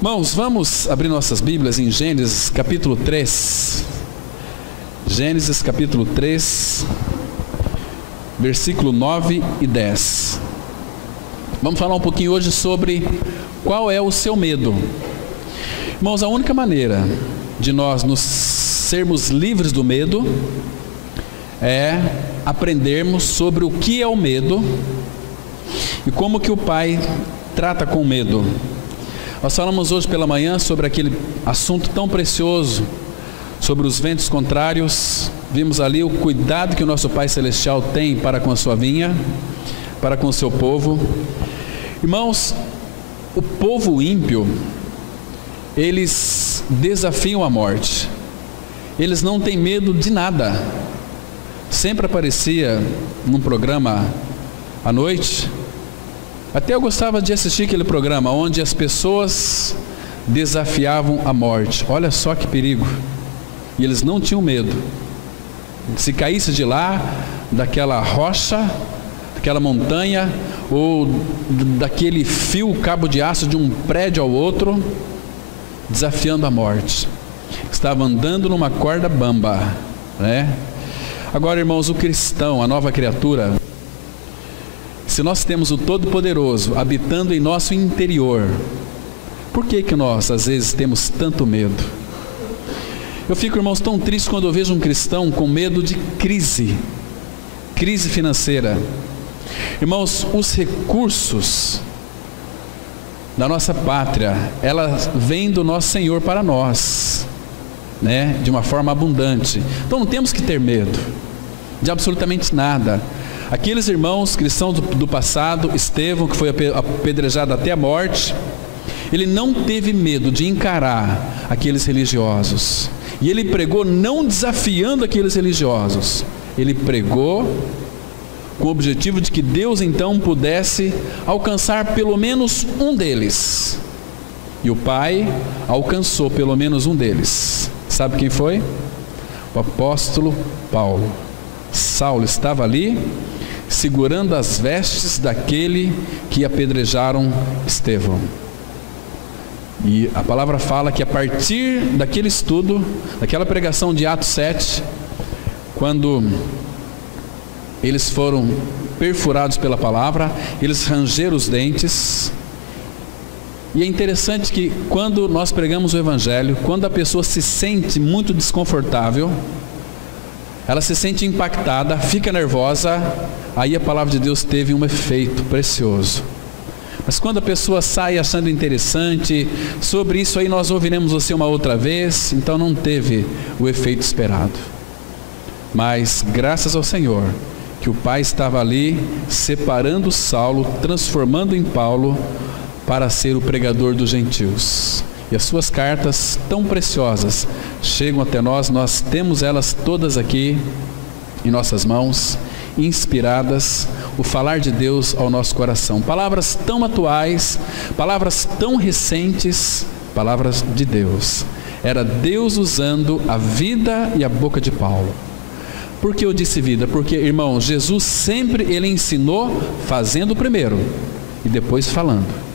Irmãos, vamos abrir nossas Bíblias em Gênesis capítulo 3. Gênesis capítulo 3, versículo 9 e 10. Vamos falar um pouquinho hoje sobre qual é o seu medo. Irmãos, a única maneira de nós nos sermos livres do medo é aprendermos sobre o que é o medo e como que o Pai trata com o medo. Nós falamos hoje pela manhã sobre aquele assunto tão precioso, sobre os ventos contrários. Vimos ali o cuidado que o nosso Pai Celestial tem para com a sua vinha, para com o seu povo. Irmãos, o povo ímpio, eles desafiam a morte. Eles não têm medo de nada. Sempre aparecia num programa à noite. Até eu gostava de assistir aquele programa onde as pessoas desafiavam a morte. Olha só que perigo. E eles não tinham medo. Se caísse de lá, daquela rocha, daquela montanha, ou daquele fio, cabo de aço de um prédio ao outro, desafiando a morte. Estava andando numa corda bamba, né? Agora, irmãos, o cristão, a nova criatura, se nós temos o Todo-Poderoso habitando em nosso interior, por que que nós às vezes temos tanto medo? Eu fico, irmãos, tão triste quando eu vejo um cristão com medo de crise financeira. Irmãos, os recursos da nossa pátria, elas vêm do nosso Senhor para nós, né? De uma forma abundante. Então não temos que ter medo de absolutamente nada. Aqueles irmãos cristãos do passado, Estevão, que foi apedrejado até a morte, ele não teve medo de encarar aqueles religiosos. E ele pregou não desafiando aqueles religiosos. Ele pregou com o objetivo de que Deus então pudesse alcançar pelo menos um deles. E o Pai alcançou pelo menos um deles. Sabe quem foi? O apóstolo Paulo. Saulo estava ali segurando as vestes daquele que apedrejaram Estevão. E a palavra fala que a partir daquele estudo, daquela pregação de Atos 7, quando eles foram perfurados pela palavra, eles rangeram os dentes. E é interessante que quando nós pregamos o Evangelho, quando a pessoa se sente muito desconfortável, ela se sente impactada, fica nervosa, aí a palavra de Deus teve um efeito precioso. Mas quando a pessoa sai achando interessante, sobre isso aí nós ouviremos você uma outra vez, então não teve o efeito esperado. Mas graças ao Senhor, que o Pai estava ali separando Saulo, transformando em Paulo, para ser o pregador dos gentios. E as suas cartas tão preciosas chegam até nós, nós temos elas todas aqui em nossas mãos, inspiradas, o falar de Deus ao nosso coração. Palavras tão atuais, palavras tão recentes, palavras de Deus. Era Deus usando a vida e a boca de Paulo. Por que eu disse vida? Porque, irmãos, Jesus sempre ele ensinou fazendo primeiro e depois falando.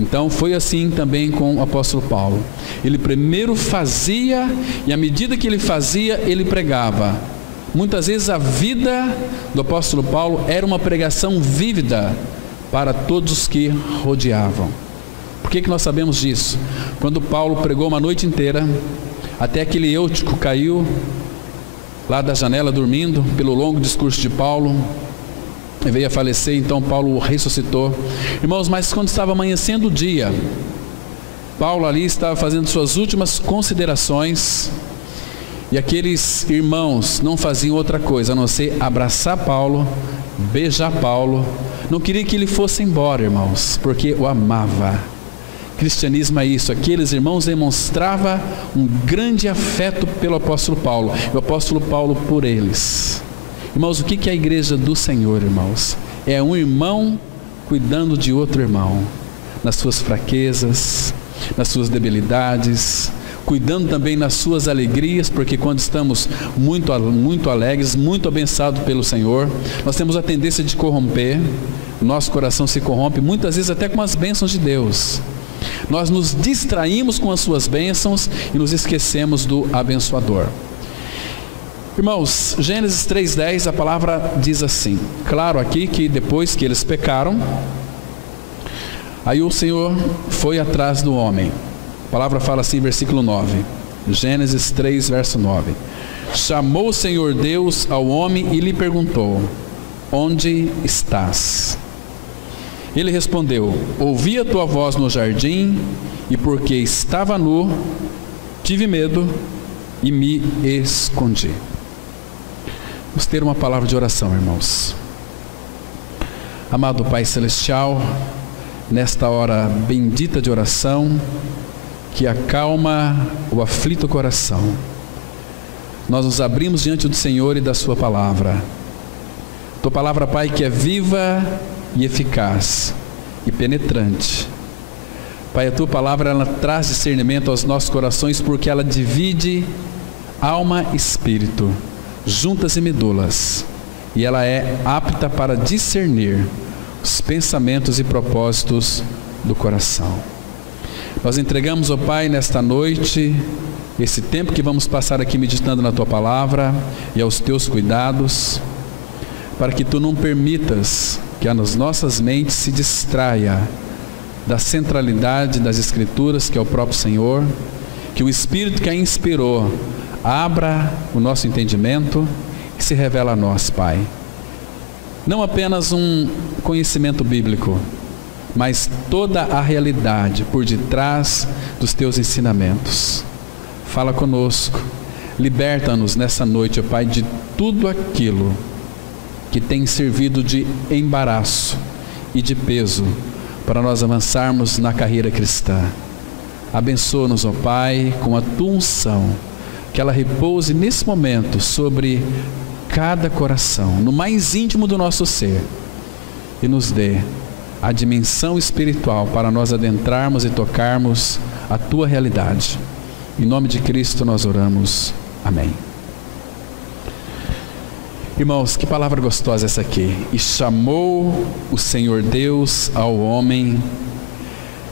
Então foi assim também com o apóstolo Paulo. Ele primeiro fazia e à medida que ele fazia, ele pregava. Muitas vezes a vida do apóstolo Paulo era uma pregação vívida para todos os que rodeavam. Por que nós sabemos disso? Quando Paulo pregou uma noite inteira, até aquele eutico caiu lá da janela dormindo, pelo longo discurso de Paulo, e veio a falecer, então Paulo ressuscitou. Irmãos, mas quando estava amanhecendo o dia, Paulo ali estava fazendo suas últimas considerações, e aqueles irmãos não faziam outra coisa a não ser abraçar Paulo, beijar Paulo. Não queria que ele fosse embora, irmãos, porque o amava. Cristianismo é isso. Aqueles irmãos demonstravam um grande afeto pelo apóstolo Paulo, e o apóstolo Paulo por eles. Irmãos, o que é a igreja do Senhor, irmãos? É um irmão cuidando de outro irmão, nas suas fraquezas, nas suas debilidades, cuidando também nas suas alegrias, porque quando estamos muito alegres, muito abençoados pelo Senhor, nós temos a tendência de corromper, o nosso coração se corrompe, muitas vezes até com as bênçãos de Deus. Nós nos distraímos com as suas bênçãos e nos esquecemos do abençoador. Irmãos, Gênesis 3:10, a palavra diz assim, claro aqui que depois que eles pecaram, aí o Senhor foi atrás do homem. A palavra fala assim, versículo 9, Gênesis 3, verso 9. Chamou o Senhor Deus ao homem e lhe perguntou: onde estás? Ele respondeu: ouvi a tua voz no jardim, e porque estava nu, tive medo e me escondi. Vamos ter uma palavra de oração, irmãos. Amado Pai Celestial, nesta hora bendita de oração, que acalma o aflito coração, nós nos abrimos diante do Senhor e da sua palavra. Tua palavra, Pai, que é viva e eficaz e penetrante. Pai, a tua palavra, ela traz discernimento aos nossos corações, porque ela divide alma e espírito, juntas e medulas, e ela é apta para discernir os pensamentos e propósitos do coração. Nós entregamos, ó Pai, nesta noite, esse tempo que vamos passar aqui meditando na tua palavra e aos teus cuidados, para que tu não permitas que as nossas mentes se distraia da centralidade das Escrituras, que é o próprio Senhor, que o Espírito que a inspirou abra o nosso entendimento e se revela a nós, Pai. Não apenas um conhecimento bíblico, mas toda a realidade por detrás dos teus ensinamentos. Fala conosco, liberta-nos nessa noite, ó Pai, de tudo aquilo que tem servido de embaraço e de peso para nós avançarmos na carreira cristã. Abençoa-nos, ó Pai, com a tua unção, que ela repouse nesse momento sobre cada coração, no mais íntimo do nosso ser, e nos dê a dimensão espiritual para nós adentrarmos e tocarmos a tua realidade. Em nome de Cristo nós oramos. Amém. Irmãos, que palavra gostosa essa aqui. E chamou o Senhor Deus ao homem.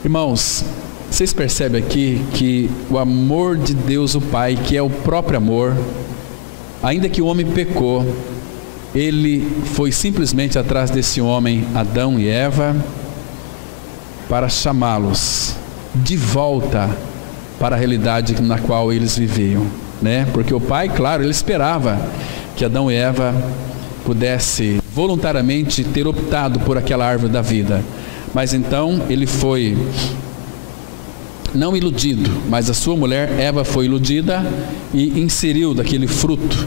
Irmãos, vocês percebem aqui que o amor de Deus o Pai, que é o próprio amor, ainda que o homem pecou, ele foi simplesmente atrás desse homem, Adão e Eva, para chamá-los de volta para a realidade na qual eles viviam, né? Porque o Pai, claro, ele esperava que Adão e Eva pudesse voluntariamente ter optado por aquela árvore da vida, mas então ele foi não iludido, mas a sua mulher Eva foi iludida e inseriu daquele fruto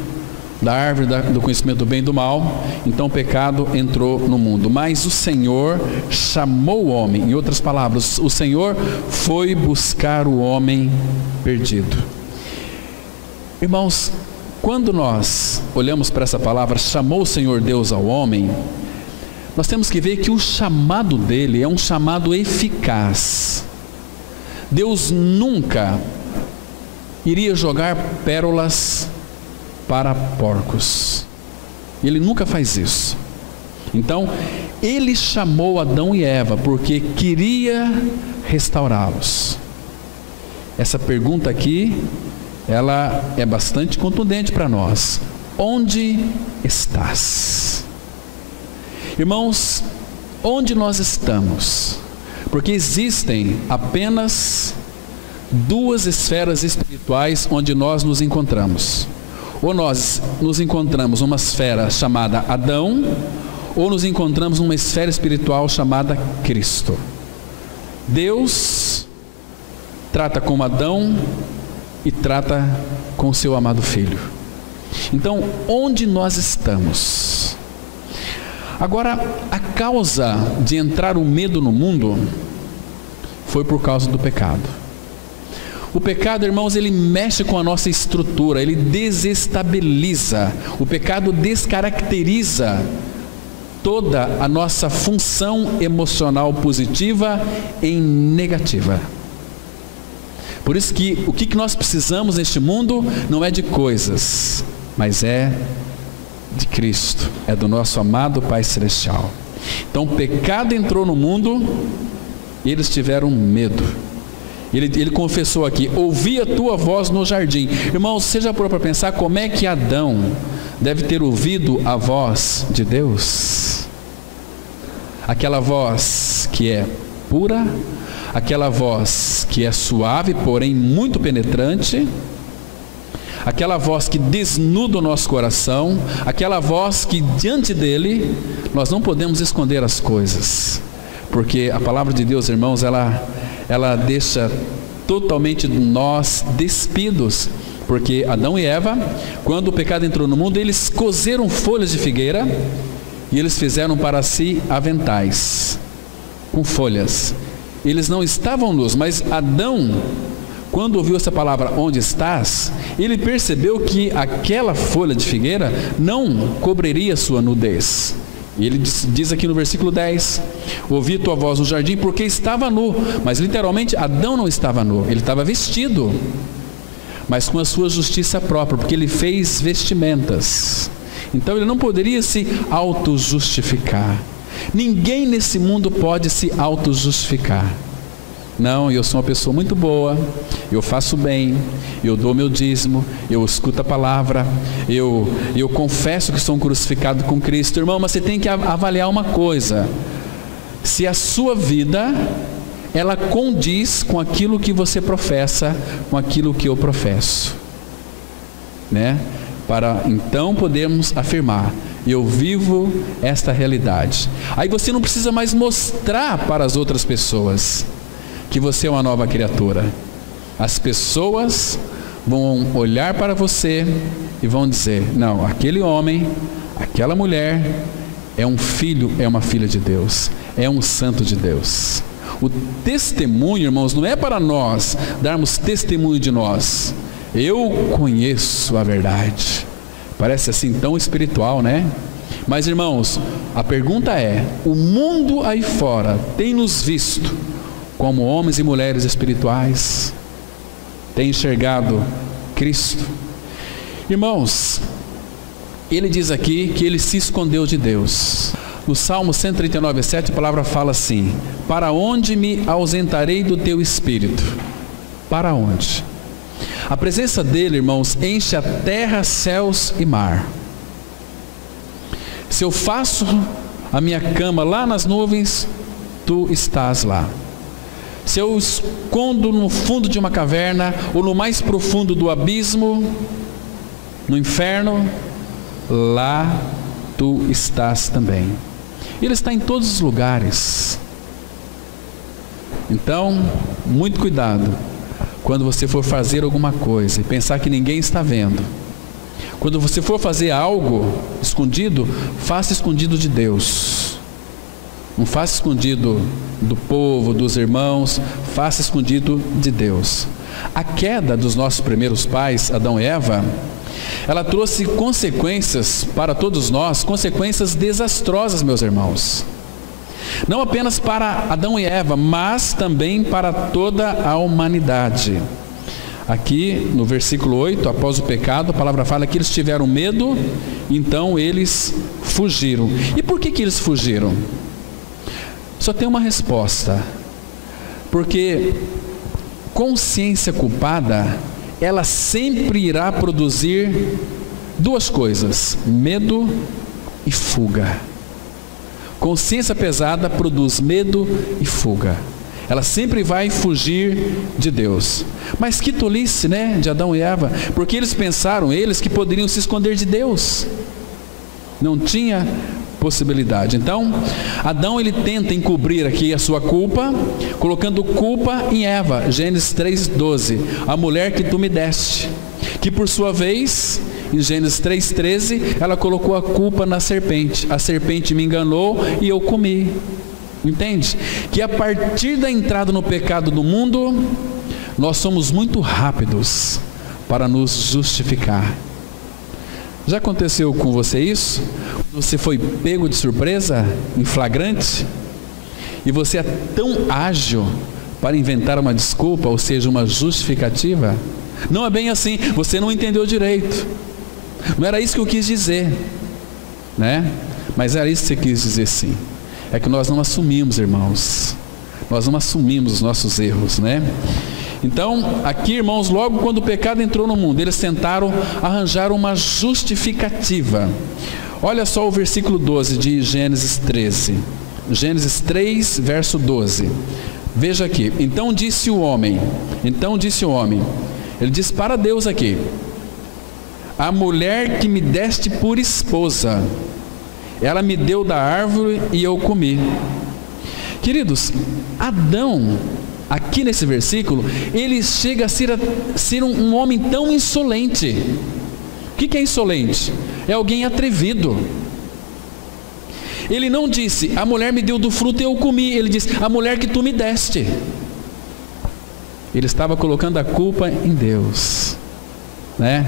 da árvore do conhecimento do bem e do mal. Então o pecado entrou no mundo, mas o Senhor chamou o homem. Em outras palavras, o Senhor foi buscar o homem perdido. Irmãos, quando nós olhamos para essa palavra, chamou o Senhor Deus ao homem, nós temos que ver que o chamado dele é um chamado eficaz. Deus nunca iria jogar pérolas para porcos. Ele nunca faz isso. Então, ele chamou Adão e Eva porque queria restaurá-los. Essa pergunta aqui, ela é bastante contundente para nós. Onde estás? Irmãos, onde nós estamos? Porque existem apenas duas esferas espirituais onde nós nos encontramos. Ou nós nos encontramos numa esfera chamada Adão, ou nos encontramos numa esfera espiritual chamada Cristo. Deus trata com Adão e trata com o seu amado Filho. Então, onde nós estamos? Agora, a causa de entrar o medo no mundo foi por causa do pecado. O pecado, irmãos, ele mexe com a nossa estrutura, ele desestabiliza. O pecado descaracteriza toda a nossa função emocional positiva em negativa. Por isso que o que nós precisamos neste mundo não é de coisas, mas é de Cristo, é do nosso amado Pai Celestial. Então o pecado entrou no mundo e eles tiveram medo. Ele confessou aqui: ouvi a tua voz no jardim. Irmãos, você já parou para pensar como é que Adão deve ter ouvido a voz de Deus? Aquela voz que é pura, aquela voz que é suave, porém muito penetrante, aquela voz que desnuda o nosso coração, aquela voz que diante dele nós não podemos esconder as coisas, porque a palavra de Deus, irmãos, ela deixa totalmente nós despidos, porque Adão e Eva, quando o pecado entrou no mundo, eles cozeram folhas de figueira e eles fizeram para si aventais com folhas. Eles não estavam nus, mas Adão, quando ouviu essa palavra, onde estás, ele percebeu que aquela folha de figueira não cobriria sua nudez. E ele diz aqui no versículo 10: ouvi tua voz no jardim porque estava nu. Mas literalmente Adão não estava nu, ele estava vestido, mas com a sua justiça própria, porque ele fez vestimentas. Então ele não poderia se auto-justificar. Ninguém nesse mundo pode se auto-justificar. Não, eu sou uma pessoa muito boa, eu faço bem, eu dou meu dízimo, eu escuto a palavra, eu confesso que sou um crucificado com Cristo. Irmão, mas você tem que avaliar uma coisa: se a sua vida, ela condiz com aquilo que você professa, com aquilo que eu professo, né? Para então podermos afirmar: eu vivo esta realidade. Aí você não precisa mais mostrar para as outras pessoas que você é uma nova criatura. As pessoas vão olhar para você e vão dizer: não, aquele homem, aquela mulher é um filho, é uma filha de Deus, é um santo de Deus. O testemunho, irmãos, não é para nós darmos testemunho de nós. Eu conheço a verdade. Parece assim tão espiritual, né? Mas, irmãos, a pergunta é: o mundo aí fora tem nos visto como homens e mulheres espirituais? Tem enxergado Cristo? Irmãos, ele diz aqui que ele se escondeu de Deus. No Salmo 139:7 a palavra fala assim: para onde me ausentarei do teu espírito? Para onde? A presença dele, irmãos, enche a terra, céus e mar. Se eu faço a minha cama lá nas nuvens, tu estás lá. Se eu escondo no fundo de uma caverna, ou no mais profundo do abismo, no inferno, lá tu estás também. Ele está em todos os lugares. Então, muito cuidado quando você for fazer alguma coisa e pensar que ninguém está vendo. Quando você for fazer algo escondido, faça escondido de Deus. Não faça escondido do povo, dos irmãos, faça escondido de Deus. A queda dos nossos primeiros pais, Adão e Eva, ela trouxe consequências para todos nós, consequências desastrosas, meus irmãos. Não apenas para Adão e Eva, mas também para toda a humanidade. Aqui no versículo 8, após o pecado, a palavra fala que eles tiveram medo, então eles fugiram. E por que eles fugiram? Só tem uma resposta: porque consciência culpada, ela sempre irá produzir duas coisas: medo e fuga. Consciência pesada produz medo e fuga. Ela sempre vai fugir de Deus. Mas que tolice, né, de Adão e Eva, porque eles pensaram, que poderiam se esconder de Deus. Não tinha possibilidade. Então, Adão, ele tenta encobrir aqui a sua culpa, colocando culpa em Eva. Gênesis 3:12, a mulher que tu me deste, que por sua vez, em Gênesis 3:13, ela colocou a culpa na serpente. A serpente me enganou e eu comi. Entende? Que a partir da entrada no pecado do mundo, nós somos muito rápidos para nos justificar. Já aconteceu com você isso? Você foi pego de surpresa, em flagrante, e você é tão ágil para inventar uma desculpa, ou seja, uma justificativa? Não é bem assim, você não entendeu direito. Não era isso que eu quis dizer, né? Mas era isso que você quis dizer, sim. É que nós não assumimos, irmãos. Nós não assumimos os nossos erros, né? Então, aqui, irmãos, logo quando o pecado entrou no mundo, eles tentaram arranjar uma justificativa. Olha só o versículo 12 de Gênesis 13. Gênesis 3, verso 12. Veja aqui. Então disse o homem, ele diz para Deus aqui: a mulher que me deste por esposa, ela me deu da árvore e eu comi. Queridos, Adão, aqui nesse versículo, ele chega a ser um homem tão insolente. O que é insolente? É alguém atrevido. Ele não disse, a mulher me deu do fruto e eu comi. Ele disse, a mulher que tu me deste. Ele estava colocando a culpa em Deus, né?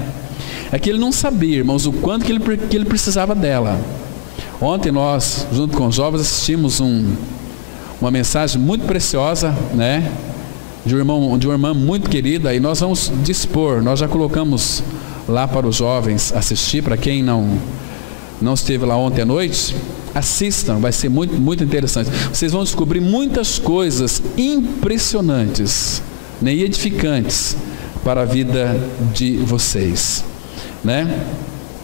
É que ele não sabia, irmãos, o quanto que ele precisava dela. Ontem nós, junto com os jovens, assistimos uma mensagem muito preciosa, né? De uma irmã muito querida, e nós vamos dispor, nós já colocamos lá para os jovens assistir. Para quem não esteve lá ontem à noite, assistam, vai ser muito, muito interessante. Vocês vão descobrir muitas coisas impressionantes, né, e edificantes para a vida de vocês, né?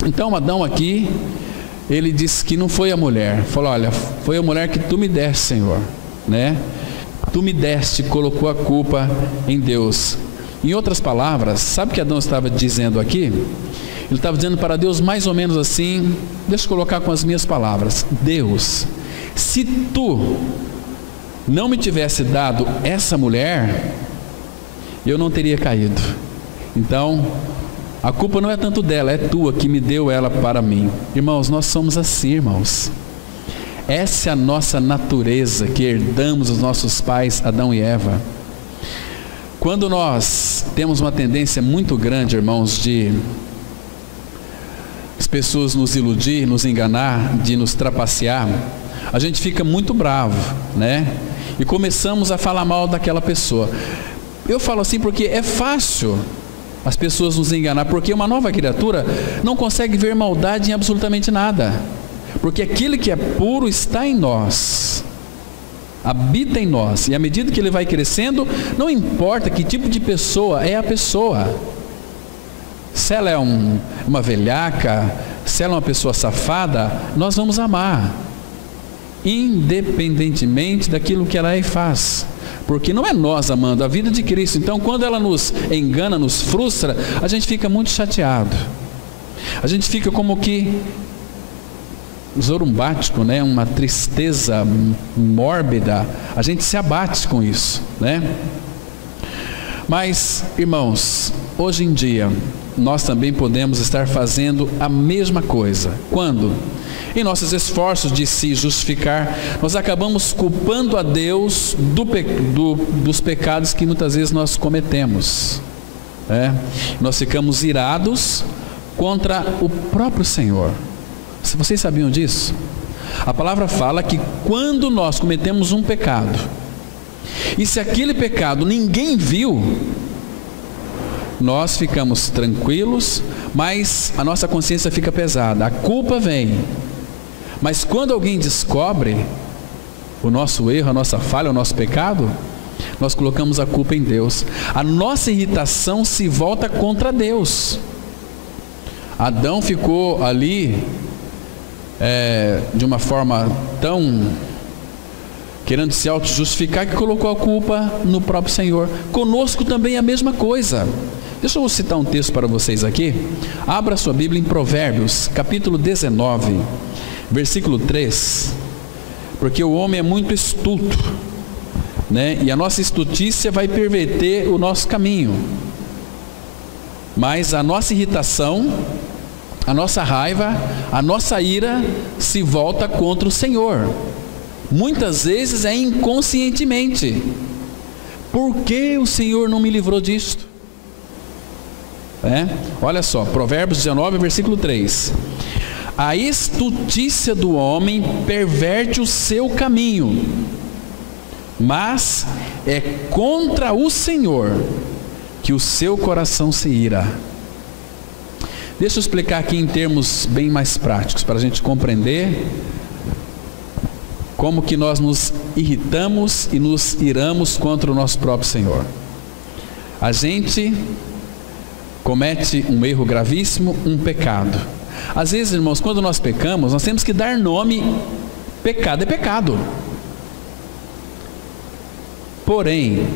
Então Adão aqui, ele disse que não foi a mulher, falou, olha, foi a mulher que tu me deste, Senhor, né? Tu me deste, colocou a culpa em Deus. Em outras palavras, sabe o que Adão estava dizendo aqui? Ele estava dizendo para Deus mais ou menos assim, deixa eu colocar com as minhas palavras: Deus, se tu não me tivesse dado essa mulher, eu não teria caído. Então, a culpa não é tanto dela, é tua que me deu ela para mim. Irmãos, nós somos assim, irmãos. Essa é a nossa natureza que herdamos dos nossos pais Adão e Eva. Quando nós temos uma tendência muito grande, irmãos, de as pessoas nos iludir, nos enganar, de nos trapacear, a gente fica muito bravo, né? E começamos a falar mal daquela pessoa. Eu falo assim porque é fácil as pessoas nos enganar, porque uma nova criatura não consegue ver maldade em absolutamente nada, porque aquilo que é puro está em nós, habita em nós, e à medida que ele vai crescendo, não importa que tipo de pessoa é a pessoa, se ela é uma velhaca, se ela é uma pessoa safada, nós vamos amar, independentemente daquilo que ela é e faz, porque não é nós amando, a vida de Cristo. Então quando ela nos engana, nos frustra, a gente fica muito chateado, a gente fica como que zorumbático, né? Uma tristeza mórbida, a gente se abate com isso, né? Mas, irmãos, hoje em dia, nós também podemos estar fazendo a mesma coisa. Quando? Em nossos esforços de se justificar, nós acabamos culpando a Deus dos pecados que muitas vezes nós cometemos, né? Nós ficamos irados contra o próprio Senhor. Vocês sabiam disso? A palavra fala que quando nós cometemos um pecado, e se aquele pecado ninguém viu, nós ficamos tranquilos, mas a nossa consciência fica pesada, a culpa vem. Mas quando alguém descobre o nosso erro, a nossa falha, o nosso pecado, nós colocamos a culpa em Deus. A nossa irritação se volta contra Deus. Adão ficou ali de uma forma tão querendo se auto-justificar, que colocou a culpa no próprio Senhor. Conosco também é a mesma coisa. Deixa eu citar um texto para vocês aqui. Abra sua Bíblia em Provérbios, capítulo 19, versículo 3. Porque o homem é muito estulto, né? E a nossa estutícia vai perverter o nosso caminho. Mas a nossa irritação, a nossa raiva, a nossa ira se volta contra o Senhor. Muitas vezes é inconscientemente. Por que o Senhor não me livrou disto? Olha só, Provérbios 19, versículo 3. A estutícia do homem perverte o seu caminho, mas é contra o Senhor que o seu coração se ira. Deixa eu explicar aqui em termos bem mais práticos, para a gente compreender como que nós nos irritamos e nos iramos contra o nosso próprio Senhor. A gente comete um erro gravíssimo, um pecado. Às vezes, irmãos, quando nós pecamos, nós temos que dar nome. Pecado é pecado. Porém,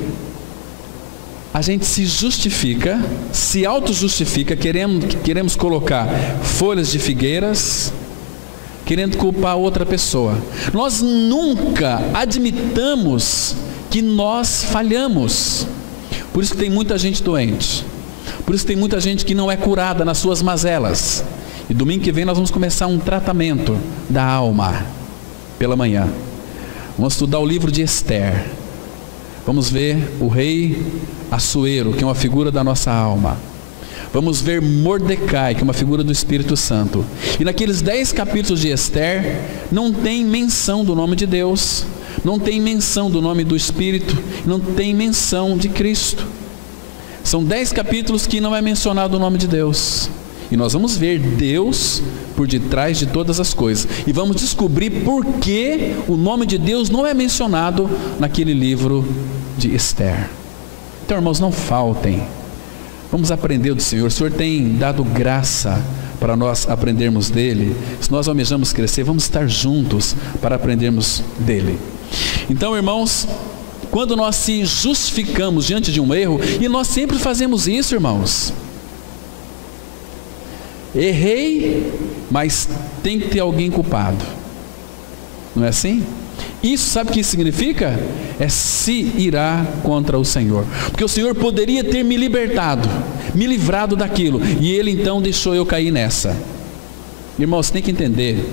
a gente se justifica, se auto-justifica, queremos colocar folhas de figueiras, querendo culpar outra pessoa. Nós nunca admitamos que nós falhamos. Por isso que tem muita gente doente. Por isso que tem muita gente que não é curada nas suas mazelas. E domingo que vem nós vamos começar um tratamento da alma, pela manhã. Vamos estudar o livro de Esther. Vamos ver o rei Assuero, que é uma figura da nossa alma. Vamos ver Mordecai, que é uma figura do Espírito Santo. E naqueles 10 capítulos de Esther, não tem menção do nome de Deus, não tem menção do nome do Espírito, não tem menção de Cristo. São 10 capítulos que não é mencionado o nome de Deus. E nós vamos ver Deus por detrás de todas as coisas. E vamos descobrir por que o nome de Deus não é mencionado naquele livro de Esther. Então, irmãos, não faltem. Vamos aprender do Senhor. O Senhor tem dado graça para nós aprendermos dele. Se nós almejamos crescer, vamos estar juntos para aprendermos dele. Então, irmãos, quando nós se justificamos diante de um erro, e nós sempre fazemos isso, irmãos. Errei, mas tem que ter alguém culpado. Não é assim? Isso, sabe o que isso significa? É se irar contra o Senhor. Porque o Senhor poderia ter me libertado, me livrado daquilo, e Ele então deixou eu cair nessa. Irmãos, tem que entender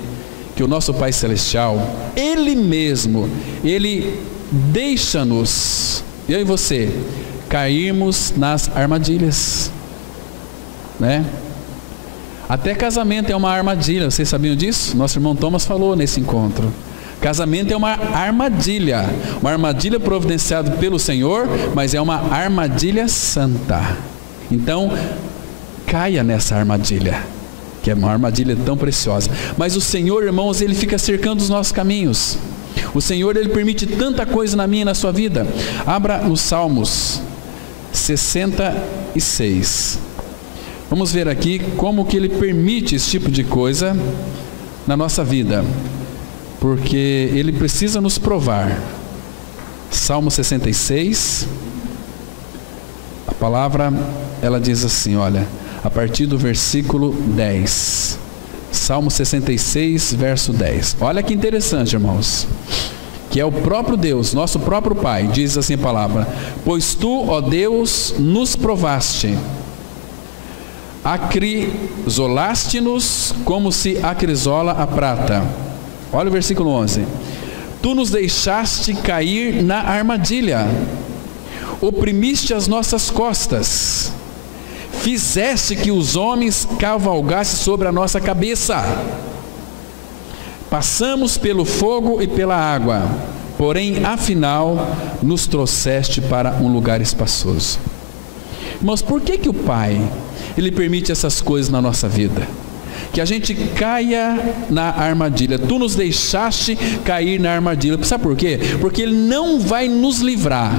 que o nosso Pai Celestial, Ele mesmo, Ele deixa-nos, eu e você, cairmos nas armadilhas, né? Até casamento é uma armadilha, vocês sabiam disso? Nosso irmão Thomas falou nesse encontro. Casamento é uma armadilha providenciada pelo Senhor, mas é uma armadilha santa. Então, caia nessa armadilha, que é uma armadilha tão preciosa. Mas o Senhor, irmãos, Ele fica cercando os nossos caminhos. O Senhor, Ele permite tanta coisa na minha e na sua vida. Abra os Salmos 66. Vamos ver aqui como que Ele permite esse tipo de coisa na nossa vida, porque Ele precisa nos provar. Salmo 66, a palavra, ela diz assim, olha, a partir do versículo 10, Salmo 66, verso 10, olha que interessante, irmãos, que é o próprio Deus, nosso próprio Pai, diz assim a palavra: pois Tu, ó Deus, nos provaste, acrisolaste-nos como se acrisola a prata. Olha o versículo 11. Tu nos deixaste cair na armadilha, oprimiste as nossas costas, fizeste que os homens cavalgassem sobre a nossa cabeça. Passamos pelo fogo e pela água, porém afinal nos trouxeste para um lugar espaçoso. Irmãos, por que o Pai, Ele permite essas coisas na nossa vida? Que a gente caia na armadilha. Tu nos deixaste cair na armadilha. Sabe por quê? Porque Ele não vai nos livrar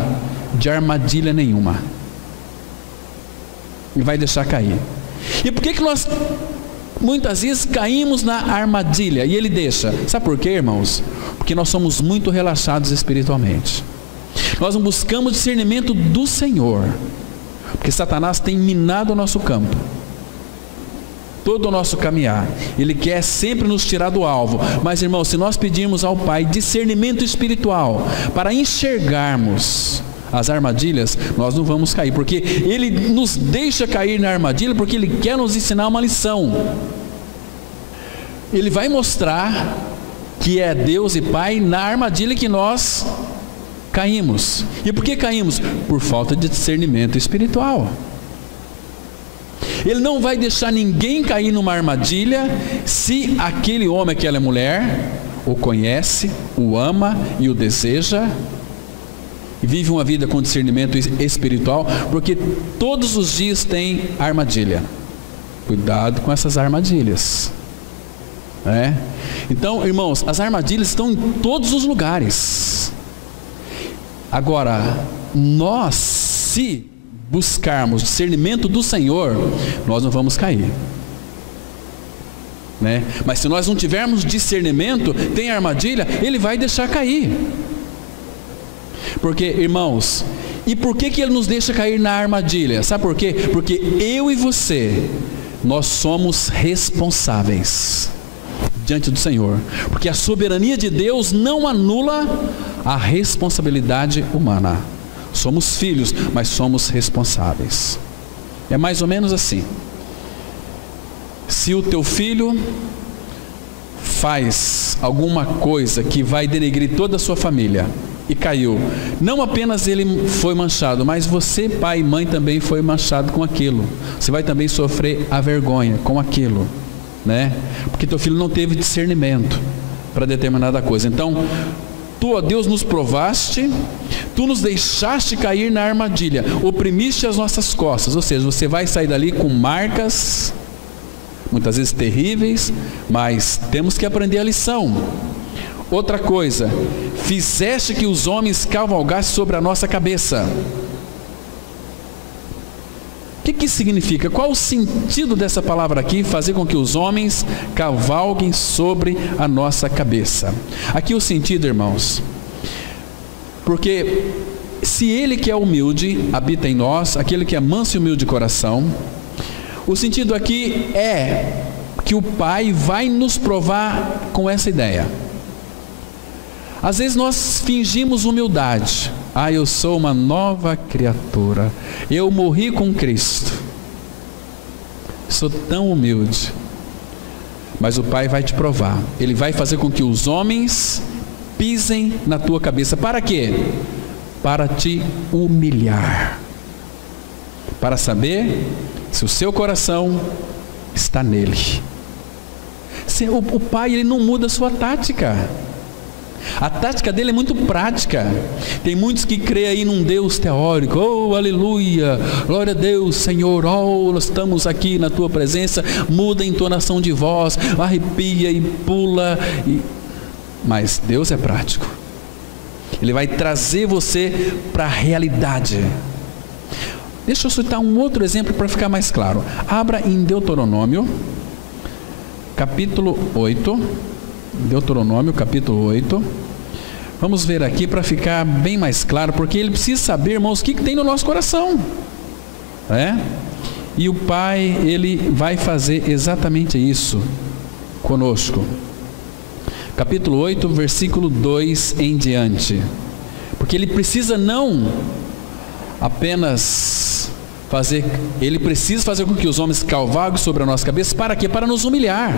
de armadilha nenhuma. Ele vai deixar cair. E por que nós muitas vezes caímos na armadilha? E Ele deixa. Sabe por quê, irmãos? Porque nós somos muito relaxados espiritualmente. Nós não buscamos discernimento do Senhor. Porque Satanás tem minado o nosso campo, todo o nosso caminhar. Ele quer sempre nos tirar do alvo. Mas, irmãos, se nós pedirmos ao Pai discernimento espiritual para enxergarmos as armadilhas, nós não vamos cair, porque Ele nos deixa cair na armadilha, porque Ele quer nos ensinar uma lição. Ele vai mostrar que é Deus e Pai na armadilha que nós caímos. E por que caímos? Por falta de discernimento espiritual. Ele não vai deixar ninguém cair numa armadilha se aquele homem, aquela mulher o conhece, o ama e o deseja e vive uma vida com discernimento espiritual, porque todos os dias tem armadilha. Cuidado com essas armadilhas, né? Então, irmãos, as armadilhas estão em todos os lugares. Agora, nós, se buscarmos discernimento do Senhor, nós não vamos cair, né? Mas se nós não tivermos discernimento, tem armadilha, Ele vai deixar cair. Porque, irmãos, e por que Ele nos deixa cair na armadilha? Sabe por quê? Porque eu e você, nós somos responsáveis diante do Senhor, porque a soberania de Deus não anula a responsabilidade humana. Somos filhos, mas somos responsáveis. É mais ou menos assim. Se o teu filho faz alguma coisa que vai denegrir toda a sua família e caiu, não apenas ele foi manchado, mas você, pai e mãe, também foi manchado com aquilo. Você vai também sofrer a vergonha com aquilo, né? Porque teu filho não teve discernimento para determinada coisa. Então, tu, ó Deus, nos provaste, tu nos deixaste cair na armadilha, oprimiste as nossas costas. Ou seja, você vai sair dali com marcas, muitas vezes terríveis, mas temos que aprender a lição. Outra coisa, fizeste que os homens cavalgassem sobre a nossa cabeça. O que isso significa? Qual o sentido dessa palavra aqui, fazer com que os homens cavalguem sobre a nossa cabeça? Aqui o sentido, irmãos, porque se Ele que é humilde habita em nós, aquele que é manso e humilde de coração, o sentido aqui é que o Pai vai nos provar com essa ideia. Às vezes nós fingimos humildade. Ah, eu sou uma nova criatura, eu morri com Cristo, sou tão humilde. Mas o Pai vai te provar. Ele vai fazer com que os homens pisem na tua cabeça. Para quê? Para te humilhar, para saber se o seu coração está nele. O Pai, Ele não muda a sua tática. A tática dele é muito prática. Tem muitos que creem aí num Deus teórico. Oh, aleluia, glória a Deus, Senhor. Oh, nós estamos aqui na tua presença. Muda a entonação de voz, arrepia e pula. Mas Deus é prático. Ele vai trazer você para a realidade. Deixa eu citar um outro exemplo para ficar mais claro. Abra em Deuteronômio, capítulo 8. Deuteronômio, capítulo 8. Vamos ver aqui para ficar bem mais claro, porque ele precisa saber, irmãos, o que tem no nosso coração. E o Pai, Ele vai fazer exatamente isso conosco. Capítulo 8, versículo 2 em diante. Porque Ele precisa não apenas fazer, Ele precisa fazer com que os homens cavalguem sobre a nossa cabeça. Para quê? Para nos humilhar.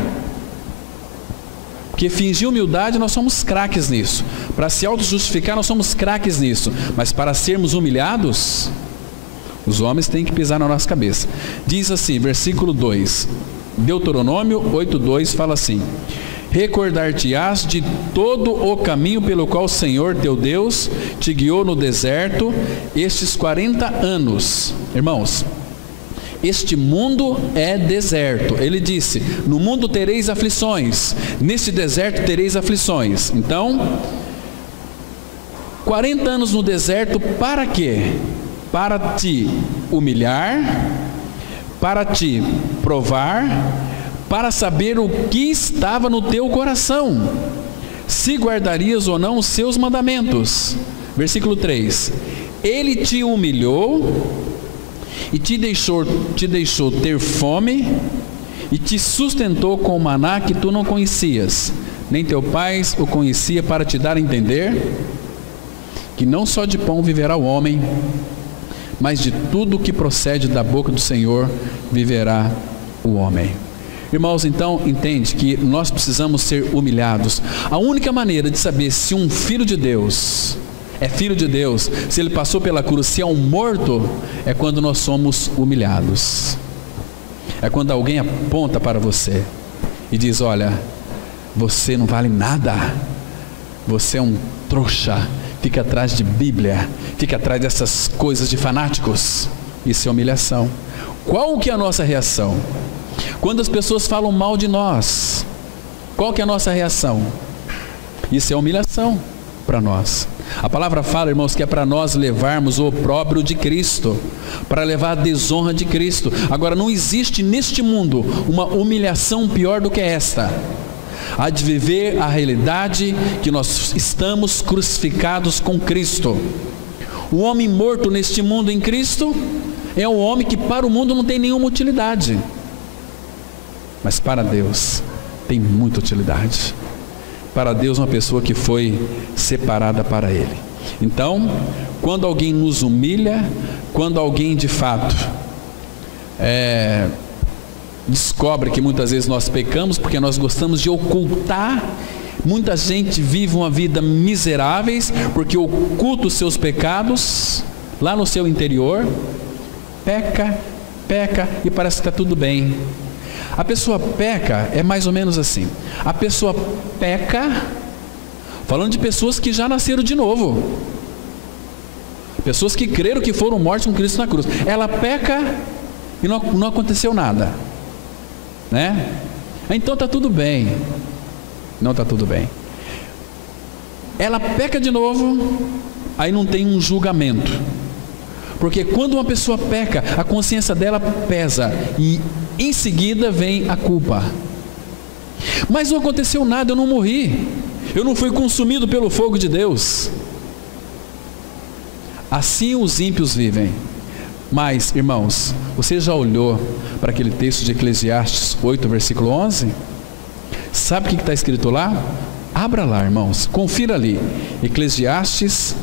Porque fingir humildade, nós somos craques nisso. Para se auto-justificar, nós somos craques nisso. Mas para sermos humilhados, os homens têm que pisar na nossa cabeça. Diz assim, versículo 2, Deuteronômio 8:2 fala assim: recordar-te-ás de todo o caminho pelo qual o Senhor teu Deus te guiou no deserto estes 40 anos. Irmãos, este mundo é deserto. Ele disse: no mundo tereis aflições, neste deserto tereis aflições. Então, 40 anos no deserto, para quê? Para te humilhar, para te provar, para saber o que estava no teu coração, se guardarias ou não os seus mandamentos. Versículo 3: Ele te humilhou e te deixou ter fome, e te sustentou com o maná que tu não conhecias, nem teu pai o conhecia, para te dar a entender que não só de pão viverá o homem, mas de tudo que procede da boca do Senhor viverá o homem. Irmãos, então entende que nós precisamos ser humilhados. A única maneira de saber se um filho de Deus é filho de Deus, se ele passou pela cruz, se é um morto, é quando nós somos humilhados. É quando alguém aponta para você e diz: olha, você não vale nada, você é um trouxa, fica atrás de Bíblia, fica atrás dessas coisas de fanáticos. Isso é humilhação. Qual que é a nossa reação? Quando as pessoas falam mal de nós, qual que é a nossa reação? Isso é humilhação para nós. A palavra fala, irmãos, que é para nós levarmos o opróbrio de Cristo, para levar a desonra de Cristo. Agora, não existe neste mundo uma humilhação pior do que esta: a de viver a realidade que nós estamos crucificados com Cristo. O homem morto neste mundo em Cristo é um homem que para o mundo não tem nenhuma utilidade, mas para Deus tem muita utilidade. Para Deus, uma pessoa que foi separada para Ele. Então, quando alguém nos humilha, quando alguém de fato descobre que muitas vezes nós pecamos, porque nós gostamos de ocultar. Muita gente vive uma vida miseráveis porque oculta os seus pecados lá no seu interior, peca e parece que está tudo bem. A pessoa peca, é mais ou menos assim: a pessoa peca, falando de pessoas que já nasceram de novo, pessoas que creram que foram mortos com Cristo na cruz. Ela peca e não aconteceu nada, né? Então está tudo bem. Não está tudo bem. Ela peca de novo, aí não tem um julgamento, porque quando uma pessoa peca, a consciência dela pesa e em seguida vem a culpa. Mas não aconteceu nada, eu não morri, eu não fui consumido pelo fogo de Deus. Assim os ímpios vivem. Mas, irmãos, você já olhou para aquele texto de Eclesiastes 8, versículo 11? Sabe o que está escrito lá? Abra lá, irmãos, confira ali. Eclesiastes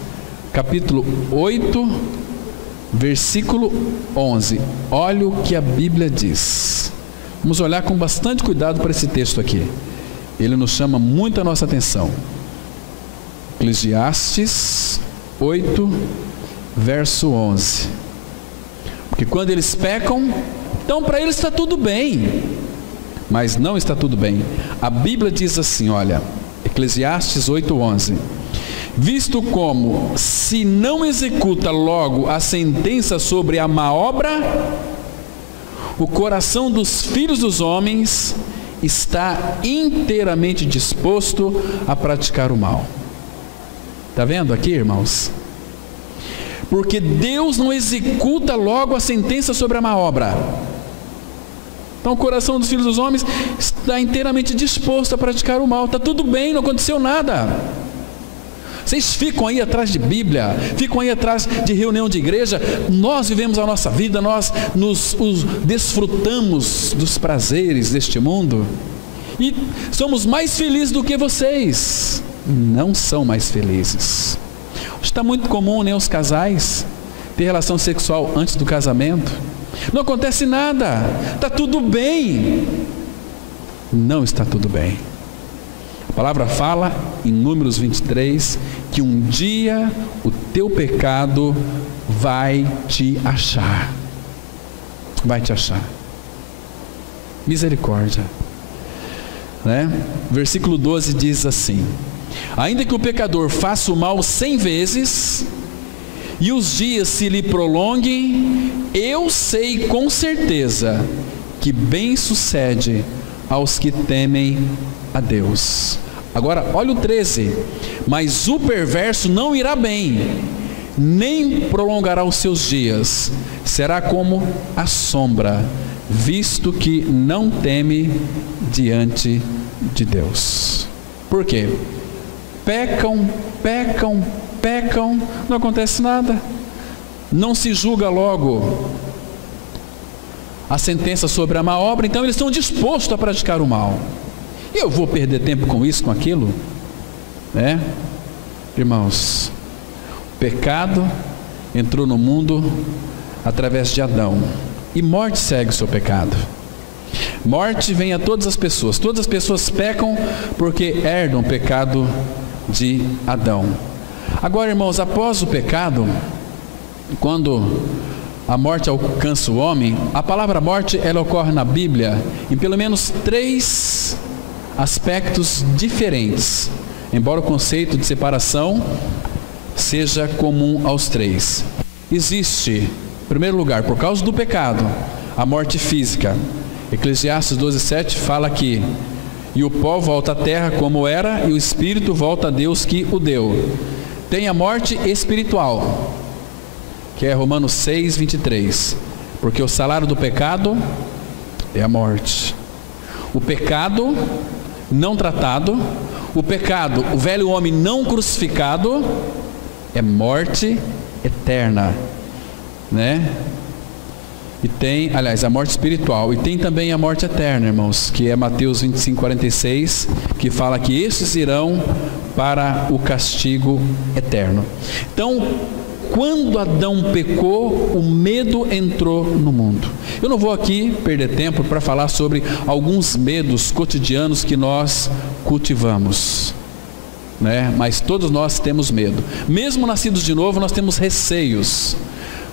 capítulo 8, versículo 11. Olha o que a Bíblia diz. Vamos olhar com bastante cuidado para esse texto aqui. Ele nos chama muito a nossa atenção. Eclesiastes 8, verso 11. Porque quando eles pecam, então para eles está tudo bem, mas não está tudo bem. A Bíblia diz assim, olha, Eclesiastes 8:11: visto como, se não executa logo a sentença sobre a má obra, o coração dos filhos dos homens está inteiramente disposto a praticar o mal. Está vendo aqui, irmãos? Porque Deus não executa logo a sentença sobre a má obra. Então o coração dos filhos dos homens está inteiramente disposto a praticar o mal. Está tudo bem, não aconteceu nada. Vocês ficam aí atrás de Bíblia, ficam aí atrás de reunião de igreja. Nós vivemos a nossa vida, nós desfrutamos dos prazeres deste mundo e somos mais felizes do que vocês. Não são mais felizes. Está muito comum, né, os casais ter relação sexual antes do casamento. Não acontece nada, está tudo bem. Não está tudo bem. A palavra fala em Números 23 que um dia o teu pecado vai te achar. Vai te achar. Misericórdia, né? Versículo 12 diz assim: ainda que o pecador faça o mal 100 vezes e os dias se lhe prolonguem, eu sei com certeza que bem sucede aos que temem a Deus. Agora, olha o 13: mas o perverso não irá bem, nem prolongará os seus dias, será como a sombra, visto que não teme diante de Deus. Por quê? Pecam, não acontece nada, não se julga logo a sentença sobre a má obra, então eles estão dispostos a praticar o mal. Eu vou perder tempo com isso, com aquilo, né? Irmãos, o pecado entrou no mundo através de Adão, e morte segue o seu pecado. Morte vem a todas as pessoas pecam porque herdam o pecado de Adão. Agora, irmãos, após o pecado, quando a morte alcança o homem, a palavra morte, ela ocorre na Bíblia em pelo menos 3 aspectos diferentes, embora o conceito de separação seja comum aos 3. Existe, em primeiro lugar, por causa do pecado, a morte física. Eclesiastes 12:7 fala que e o pó volta à terra como era, e o espírito volta a Deus que o deu. Tem a morte espiritual, que é Romanos 6, 23. Porque o salário do pecado é a morte. O pecado não tratado, o pecado, o velho homem não crucificado, é morte eterna, né? E tem, aliás, a morte espiritual, e tem também a morte eterna, irmãos, que é Mateus 25, 46, que fala que esses irão para o castigo eterno. Então, quando Adão pecou, o medo entrou no mundo. Eu não vou aqui perder tempo para falar sobre alguns medos cotidianos que nós cultivamos, né? Mas todos nós temos medo. Mesmo nascidos de novo, nós temos receios.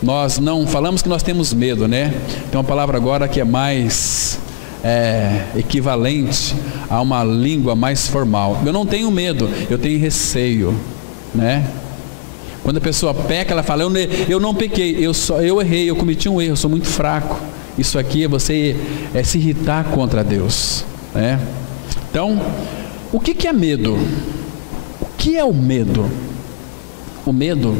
Nós não falamos que nós temos medo, né? Tem uma palavra agora que é mais equivalente a uma língua mais formal. Eu não tenho medo, eu tenho receio, né? Quando a pessoa peca, ela fala, eu não pequei, eu errei, eu cometi um erro, eu sou muito fraco. Isso aqui é você se irritar contra Deus, né? Então, o que é medo? O que é o medo? O medo,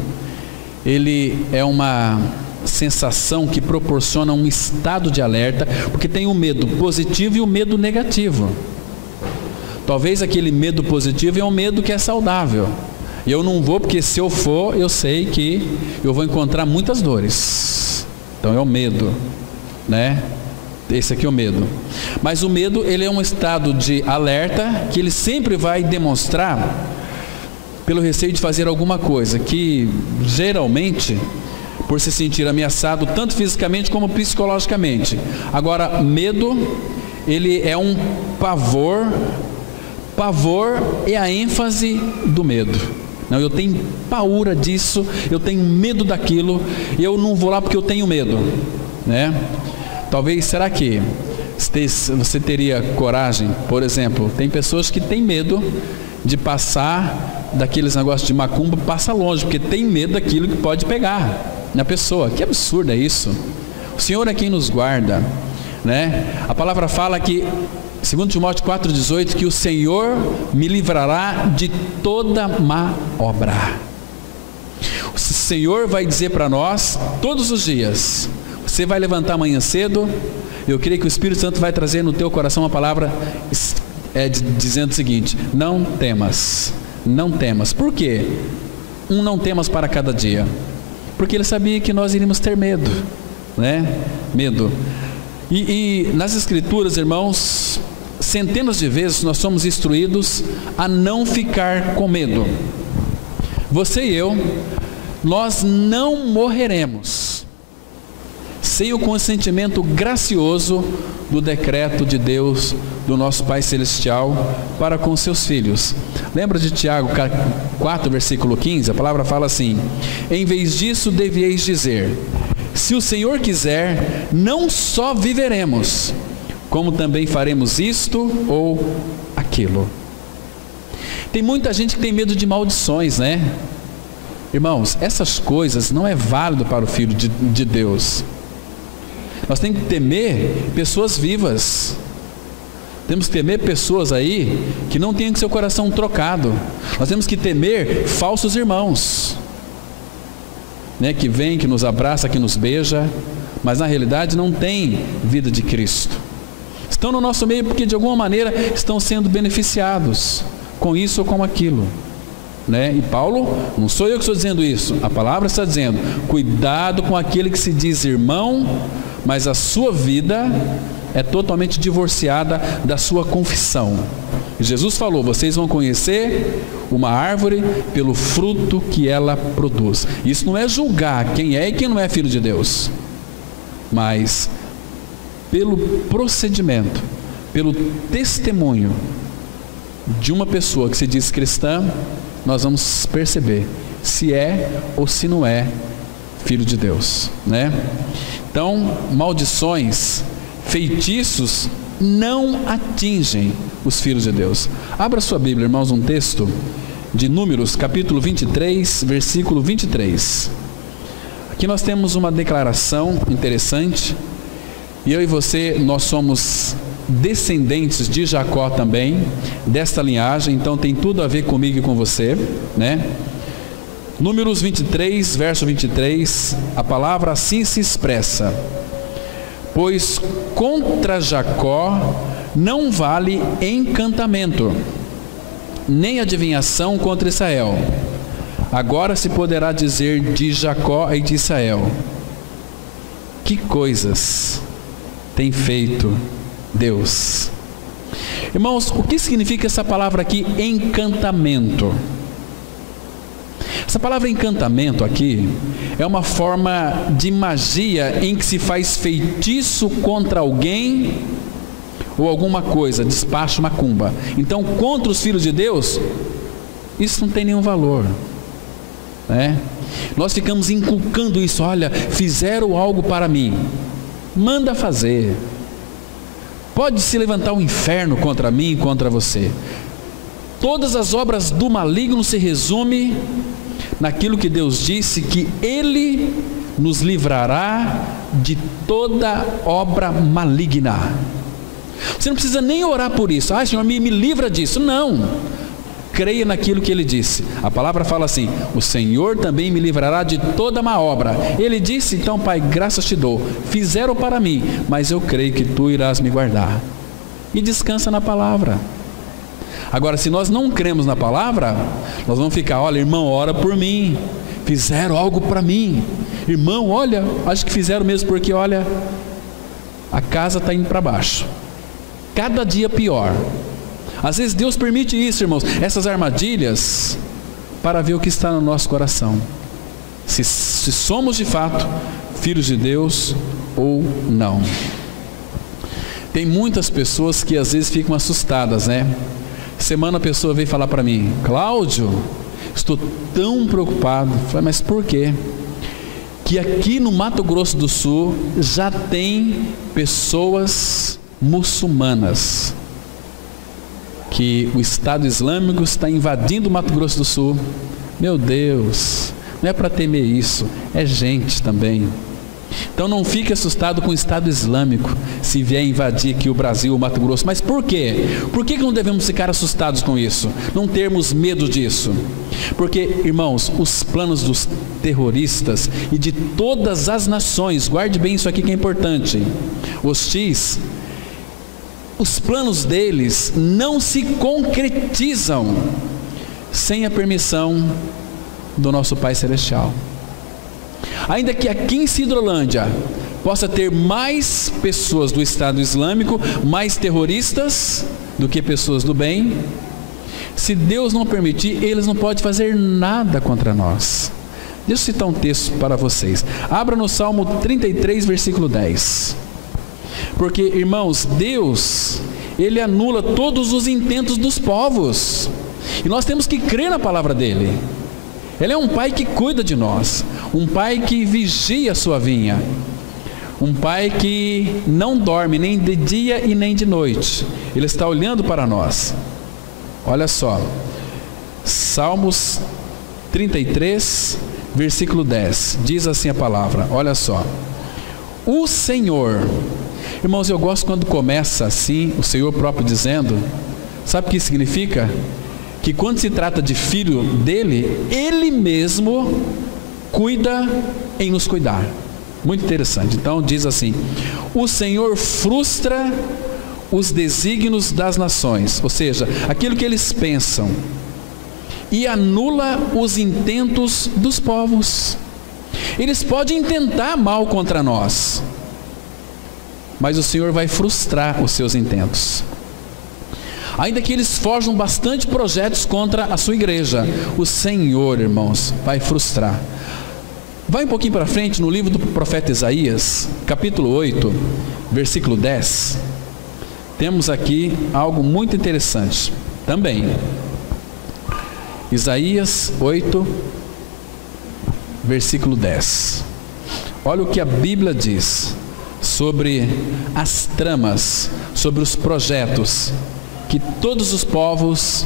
ele é uma sensação que proporciona um estado de alerta, porque tem o medo positivo e o medo negativo. Talvez aquele medo positivo é um medo que é saudável. Eu não vou, porque se eu for, eu sei que eu vou encontrar muitas dores. Então é o medo, né? Esse aqui é o medo. Mas o medo, ele é um estado de alerta que ele sempre vai demonstrar pelo receio de fazer alguma coisa que geralmente, por se sentir ameaçado tanto fisicamente como psicologicamente. Agora, medo, ele é um pavor. Pavor é a ênfase do medo. Não, eu tenho paura disso, eu tenho medo daquilo, eu não vou lá porque eu tenho medo, né? Talvez, será que você teria coragem? Por exemplo, tem pessoas que têm medo de passar daqueles negócios de macumba, passa longe, porque tem medo daquilo que pode pegar na pessoa. Que absurdo é isso? O Senhor é quem nos guarda, né? A palavra fala que, segundo Timóteo 4,18, que o Senhor me livrará de toda má obra. O Senhor vai dizer para nós todos os dias. Você vai levantar amanhã cedo, eu creio que o Espírito Santo vai trazer no teu coração uma palavra dizendo o seguinte: não temas, não temas. Por quê? Não temas para cada dia. Porque ele sabia que nós iríamos ter medo, né? Medo. E nas Escrituras, irmãos, centenas de vezes nós somos instruídos a não ficar com medo. Você e eu, nós não morreremos sem o consentimento gracioso do decreto de Deus, do nosso Pai Celestial, para com seus filhos. Lembra de Tiago 4, versículo 15? A palavra fala assim: em vez disso devieis dizer, se o Senhor quiser, não só viveremos, como também faremos isto ou aquilo. Tem muita gente que tem medo de maldições, né? Irmãos, essas coisas não é válido para o Filho de Deus. Nós temos que temer pessoas vivas. Temos que temer pessoas aí que não têm seu coração trocado. Nós temos que temer falsos irmãos, né, que vem, que nos abraça, que nos beija, mas na realidade não tem vida de Cristo. Estão no nosso meio porque de alguma maneira estão sendo beneficiados com isso ou com aquilo, né? E Paulo, não sou eu que estou dizendo isso, a palavra está dizendo: cuidado com aquele que se diz irmão, mas a sua vida é totalmente divorciada da sua confissão. Jesus falou: vocês vão conhecer uma árvore pelo fruto que ela produz. Isso não é julgar quem é e quem não é filho de Deus, mas pelo procedimento, pelo testemunho de uma pessoa que se diz cristã, nós vamos perceber se é ou se não é filho de Deus, né? Então, maldições, feitiços não atingem os filhos de Deus. Abra sua Bíblia, irmãos, um texto de Números, capítulo 23, versículo 23. Aqui nós temos uma declaração interessante. E eu e você, nós somos descendentes de Jacó também, desta linhagem, então tem tudo a ver comigo e com você, né? Números 23, verso 23, a palavra assim se expressa: pois contra Jacó não vale encantamento, nem adivinhação contra Israel. Agora se poderá dizer de Jacó e de Israel: que coisas tem feito Deus. Irmãos, o que significa essa palavra aqui, encantamento? Essa palavra encantamento aqui é uma forma de magia em que se faz feitiço contra alguém ou alguma coisa, despacho, macumba. Então, contra os filhos de Deus, isso não tem nenhum valor, né? Nós ficamos inculcando isso. Olha, fizeram algo para mim, manda fazer. Pode se levantar um inferno contra mim e contra você. Todas as obras do maligno se resume naquilo que Deus disse, que Ele nos livrará de toda obra maligna. Você não precisa nem orar por isso. Ah, Senhor, me livra disso. Não. Creia naquilo que Ele disse. A palavra fala assim: o Senhor também me livrará de toda má obra. Ele disse, então, Pai, graças te dou. Fizeram para mim, mas eu creio que Tu irás me guardar. E descansa na palavra. Agora, se nós não cremos na palavra, nós vamos ficar: olha, irmão, ora por mim, fizeram algo para mim. Irmão, olha, acho que fizeram mesmo, porque olha, a casa está indo para baixo, cada dia pior. Às vezes Deus permite isso, irmãos, essas armadilhas, para ver o que está no nosso coração, se somos de fato filhos de Deus ou não. Tem muitas pessoas que às vezes ficam assustadas, né? Semana a pessoa veio falar para mim: Cláudio, estou tão preocupado. Eu falei: mas por quê? Que aqui no Mato Grosso do Sul já tem pessoas muçulmanas, que o Estado Islâmico está invadindo o Mato Grosso do Sul. Meu Deus, não é para temer isso, é gente também. Então não fique assustado com o Estado Islâmico se vier invadir aqui o Brasil, o Mato Grosso. Mas por quê? Por que não devemos ficar assustados com isso? Não termos medo disso? Porque, irmãos, os planos dos terroristas e de todas as nações, guarde bem isso aqui que é importante, hostis, os planos deles não se concretizam sem a permissão do nosso Pai Celestial. Ainda que aqui em Sidrolândia possa ter mais pessoas do Estado Islâmico, mais terroristas do que pessoas do bem, se Deus não permitir, eles não podem fazer nada contra nós. Deixa eu citar um texto para vocês. Abra no Salmo 33, versículo 10. Porque, irmãos, Deus, Ele anula todos os intentos dos povos, e nós temos que crer na palavra dEle. Ele é um Pai que cuida de nós, um Pai que vigia a sua vinha, um Pai que não dorme nem de dia e nem de noite. Ele está olhando para nós. Olha só, Salmos 33, versículo 10, diz assim a palavra, olha só: o Senhor, irmãos, eu gosto quando começa assim, o Senhor próprio dizendo, sabe o que significa? Que quando se trata de filho dele, Ele mesmo cuida em nos cuidar. Muito interessante. Então diz assim: o Senhor frustra os desígnios das nações, ou seja, aquilo que eles pensam, e anula os intentos dos povos. Eles podem intentar mal contra nós, mas o Senhor vai frustrar os seus intentos. Ainda que eles forjam bastante projetos contra a sua igreja, o Senhor, irmãos, vai frustrar. Vai um pouquinho para frente no livro do profeta Isaías, capítulo 8, versículo 10. Temos aqui algo muito interessante também. Isaías 8, versículo 10. Olha o que a Bíblia diz sobre as tramas, sobre os projetos que todos os povos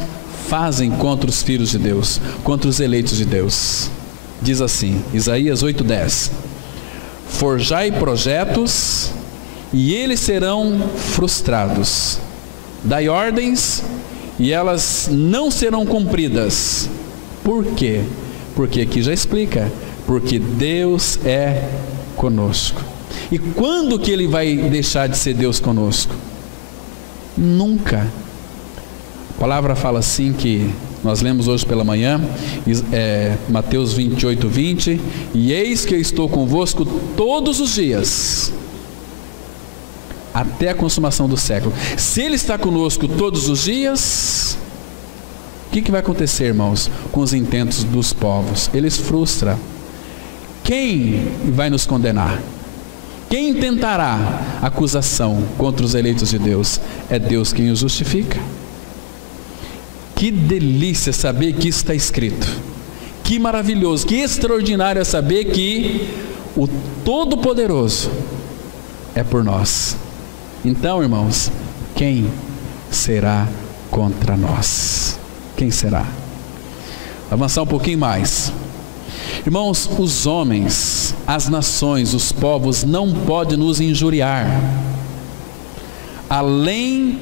fazem contra os filhos de Deus, contra os eleitos de Deus. Diz assim, Isaías 8:10: forjai projetos e eles serão frustrados, dai ordens e elas não serão cumpridas. Por quê? Porque aqui já explica, porque Deus é conosco. E quando que Ele vai deixar de ser Deus conosco? Nunca. A palavra fala assim, que nós lemos hoje pela manhã, Mateus 28, 20, e eis que eu estou convosco todos os dias, até a consumação do século. Se Ele está conosco todos os dias, o que vai acontecer, irmãos, com os intentos dos povos? Eles frustram. Quem vai nos condenar? Quem intentará acusação contra os eleitos de Deus? É Deus quem os justifica. Que delícia saber que isso está escrito. Que maravilhoso, que extraordinário é saber que o Todo-Poderoso é por nós. Então, irmãos, quem será contra nós? Quem será? Avançar um pouquinho mais. Irmãos, os homens, as nações, os povos não podem nos injuriar, além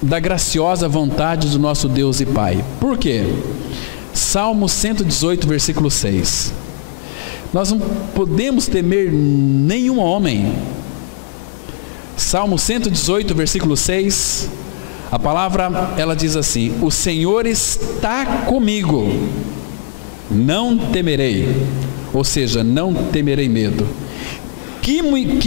da graciosa vontade do nosso Deus e Pai. Por quê? Salmo 118, versículo 6. Nós não podemos temer nenhum homem. Salmo 118, versículo 6. A palavra, ela diz assim: o Senhor está comigo, não temerei. Ou seja, não temerei medo. Que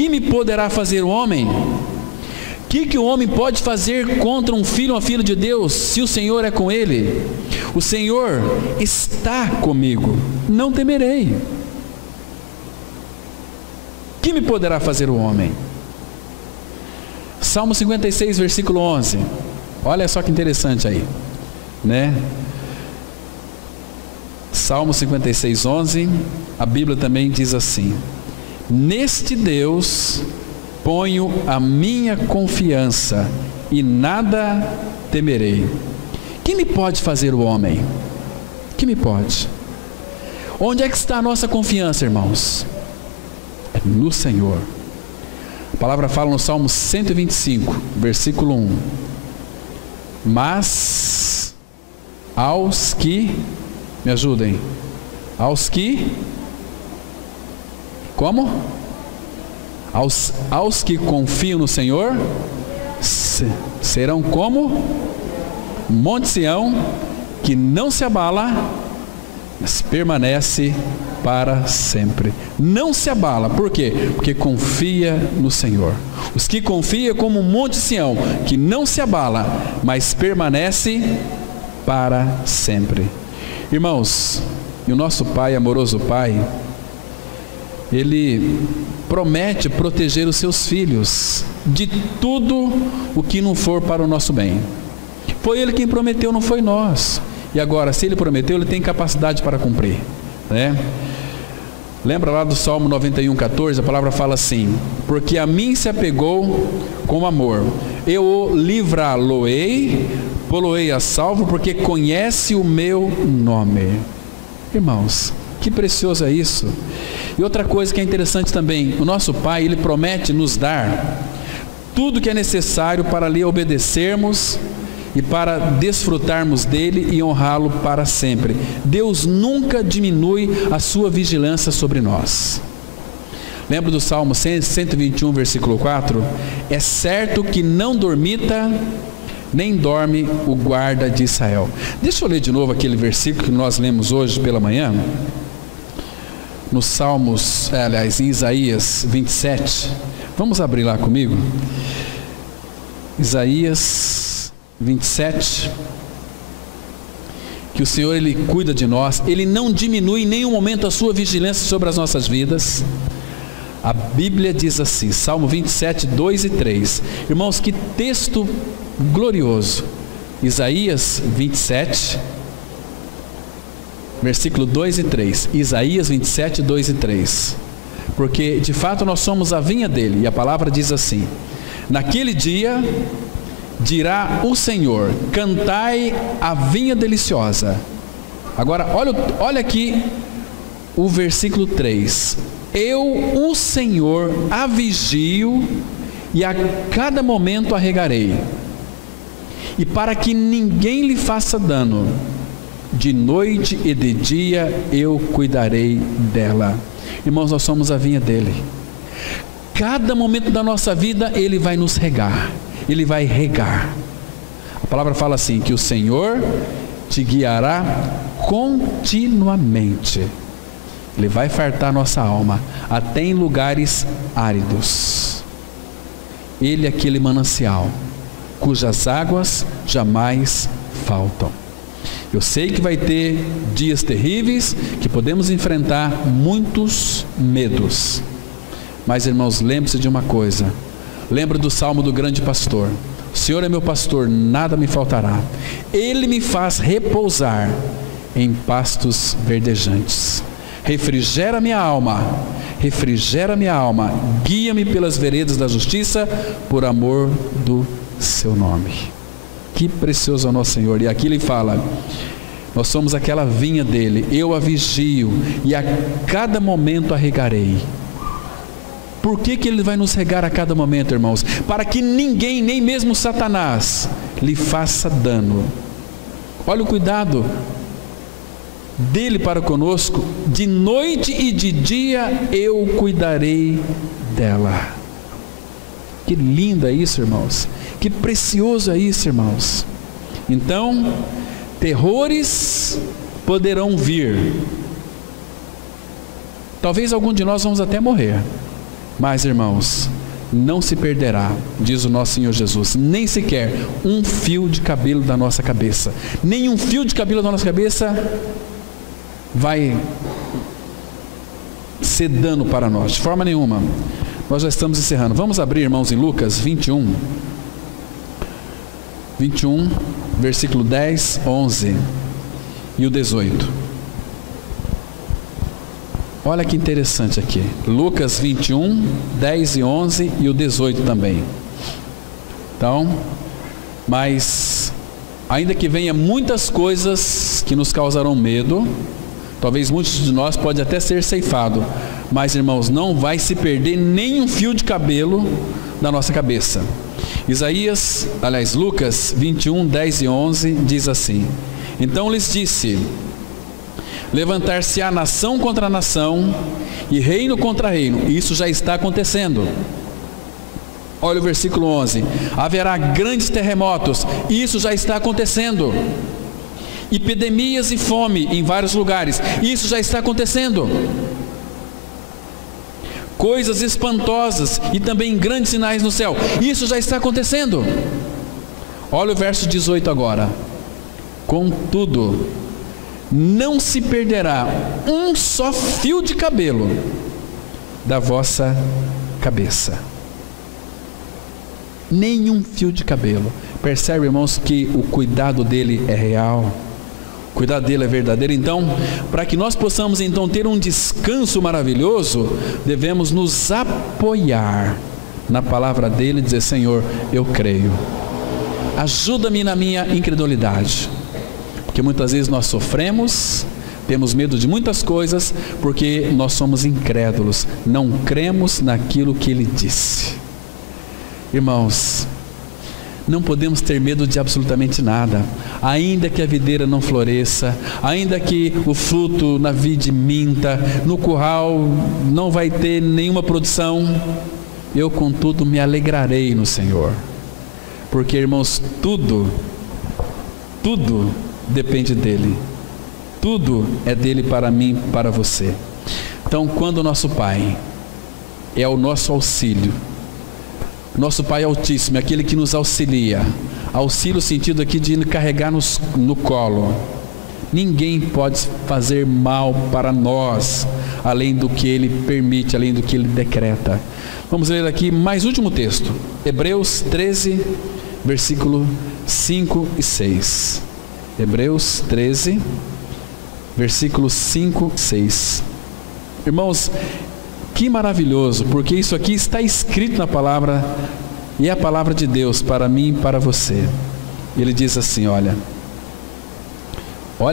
me poderá fazer o homem? O que o homem pode fazer contra um filho ou uma filha de Deus, se o Senhor é com ele? O Senhor está comigo, não temerei. Que me poderá fazer o homem? Salmo 56, versículo 11. Olha só que interessante aí, né? Salmo 56, 11. A Bíblia também diz assim: neste Deus ponho a minha confiança e nada temerei. Que me pode fazer o homem? Que me pode? Onde é que está a nossa confiança, irmãos? É no Senhor. A palavra fala no Salmo 125, versículo 1: mas aos que, me ajudem, aos que, como? Aos que confiam no Senhor, serão como Monte Sião, que não se abala, mas permanece para sempre. Não se abala, por quê? Porque confia no Senhor. Os que confiam como Monte Sião, que não se abala, mas permanece para sempre. Irmãos, e o nosso Pai, amoroso Pai, Ele promete proteger os seus filhos de tudo o que não for para o nosso bem. Foi Ele quem prometeu, não foi nós. E agora, se Ele prometeu, Ele tem capacidade para cumprir, né? Lembra lá do Salmo 91, 14, a palavra fala assim: porque a mim se apegou com amor, eu o livrá-lo-ei, pô-lo-ei a salvo, porque conhece o meu nome. Irmãos, que precioso é isso. E outra coisa que é interessante também, o nosso Pai, Ele promete nos dar tudo que é necessário para lhe obedecermos e para desfrutarmos dele e honrá-lo para sempre. Deus nunca diminui a sua vigilância sobre nós. Lembra do Salmo 121, versículo 4? É certo que não dormita, nem dorme o guarda de Israel. Deixa eu ler de novo aquele versículo que nós lemos hoje pela manhã. Nos Salmos, aliás, em Isaías 27. Vamos abrir lá comigo. Isaías 27. Que o Senhor, Ele cuida de nós. Ele não diminui em nenhum momento a sua vigilância sobre as nossas vidas. A Bíblia diz assim, Salmo 27, 2 e 3. Irmãos, que texto glorioso. Isaías 27, versículo 2 e 3. Isaías 27, 2 e 3. Porque de fato nós somos a vinha dele. E a palavra diz assim: naquele dia dirá o Senhor, cantai a vinha deliciosa. Agora olha aqui o versículo 3. Eu, o Senhor, a vigio e a cada momento a regarei, e para que ninguém lhe faça dano, de noite e de dia eu cuidarei dela. Irmãos, nós somos a vinha dele. Cada momento da nossa vida ele vai nos regar, ele vai regar. A palavra fala assim, que o Senhor te guiará continuamente. Ele vai fartar nossa alma, até em lugares áridos. Ele é aquele manancial, cujas águas jamais faltam. Eu sei que vai ter dias terríveis, que podemos enfrentar muitos medos. Mas, irmãos, lembre-se de uma coisa. Lembre do salmo do grande pastor. O Senhor é meu pastor, nada me faltará. Ele me faz repousar em pastos verdejantes. Refrigera minha alma, guia-me pelas veredas da justiça, por amor do seu nome. Que precioso é o nosso Senhor. E aqui ele fala, nós somos aquela vinha dele, eu a vigio, e a cada momento a regarei. Por que ele vai nos regar a cada momento, irmãos? Para que ninguém, nem mesmo Satanás, lhe faça dano. Olha o cuidado dele para conosco. De noite e de dia eu cuidarei dela. Que lindo é isso, irmãos. Que precioso é isso, irmãos. Então, terrores poderão vir. Talvez algum de nós vamos até morrer. Mas, irmãos, não se perderá, diz o nosso Senhor Jesus, nem sequer um fio de cabelo da nossa cabeça. Nem um fio de cabelo da nossa cabeça vai ser dano para nós, de forma nenhuma. Nós já estamos encerrando. Vamos abrir, irmãos, em Lucas 21, versículo 10, 11 e o 18. Olha que interessante aqui. Lucas 21, 10 e 11 e o 18 também. Então, mas ainda que venha muitas coisas que nos causarão medo, talvez muitos de nós pode até ser ceifado, mas, irmãos, não vai se perder nem um fio de cabelo da nossa cabeça. Lucas 21, 10 e 11 diz assim: então lhes disse: levantar-se-á nação contra nação e reino contra reino. Isso já está acontecendo. Olha o versículo 11: haverá grandes terremotos. Isso já está acontecendo. Epidemias e fome em vários lugares. Isso já está acontecendo. Coisas espantosas e também grandes sinais no céu. Isso já está acontecendo. Olha o verso 18 agora: contudo, não se perderá um só fio de cabelo da vossa cabeça. Nenhum fio de cabelo. Percebe, irmãos, que o cuidado dele é real, o cuidado dele é verdadeiro. Então, para que nós possamos então ter um descanso maravilhoso, devemos nos apoiar na palavra dele e dizer: Senhor, eu creio, ajuda-me na minha incredulidade. Porque muitas vezes nós sofremos, temos medo de muitas coisas, porque nós somos incrédulos, não cremos naquilo que ele disse. Irmãos, não podemos ter medo de absolutamente nada. Ainda que a videira não floresça, ainda que o fruto na vide minta, no curral não vai ter nenhuma produção, eu contudo me alegrarei no Senhor. Porque, irmãos, tudo depende dele. Tudo é dele para mim, para você. Então, quando o nosso Pai é o nosso auxílio, nosso Pai Altíssimo é aquele que nos auxilia. Auxílio, sentido aqui de carregar no colo. Ninguém pode fazer mal para nós, além do que ele permite, além do que ele decreta. Vamos ler aqui mais último texto, Hebreus 13, versículo 5 e 6. Hebreus 13, versículos 5 e 6. Irmãos, que maravilhoso, porque isso aqui está escrito na palavra, e é a palavra de Deus para mim e para você. Ele diz assim, olha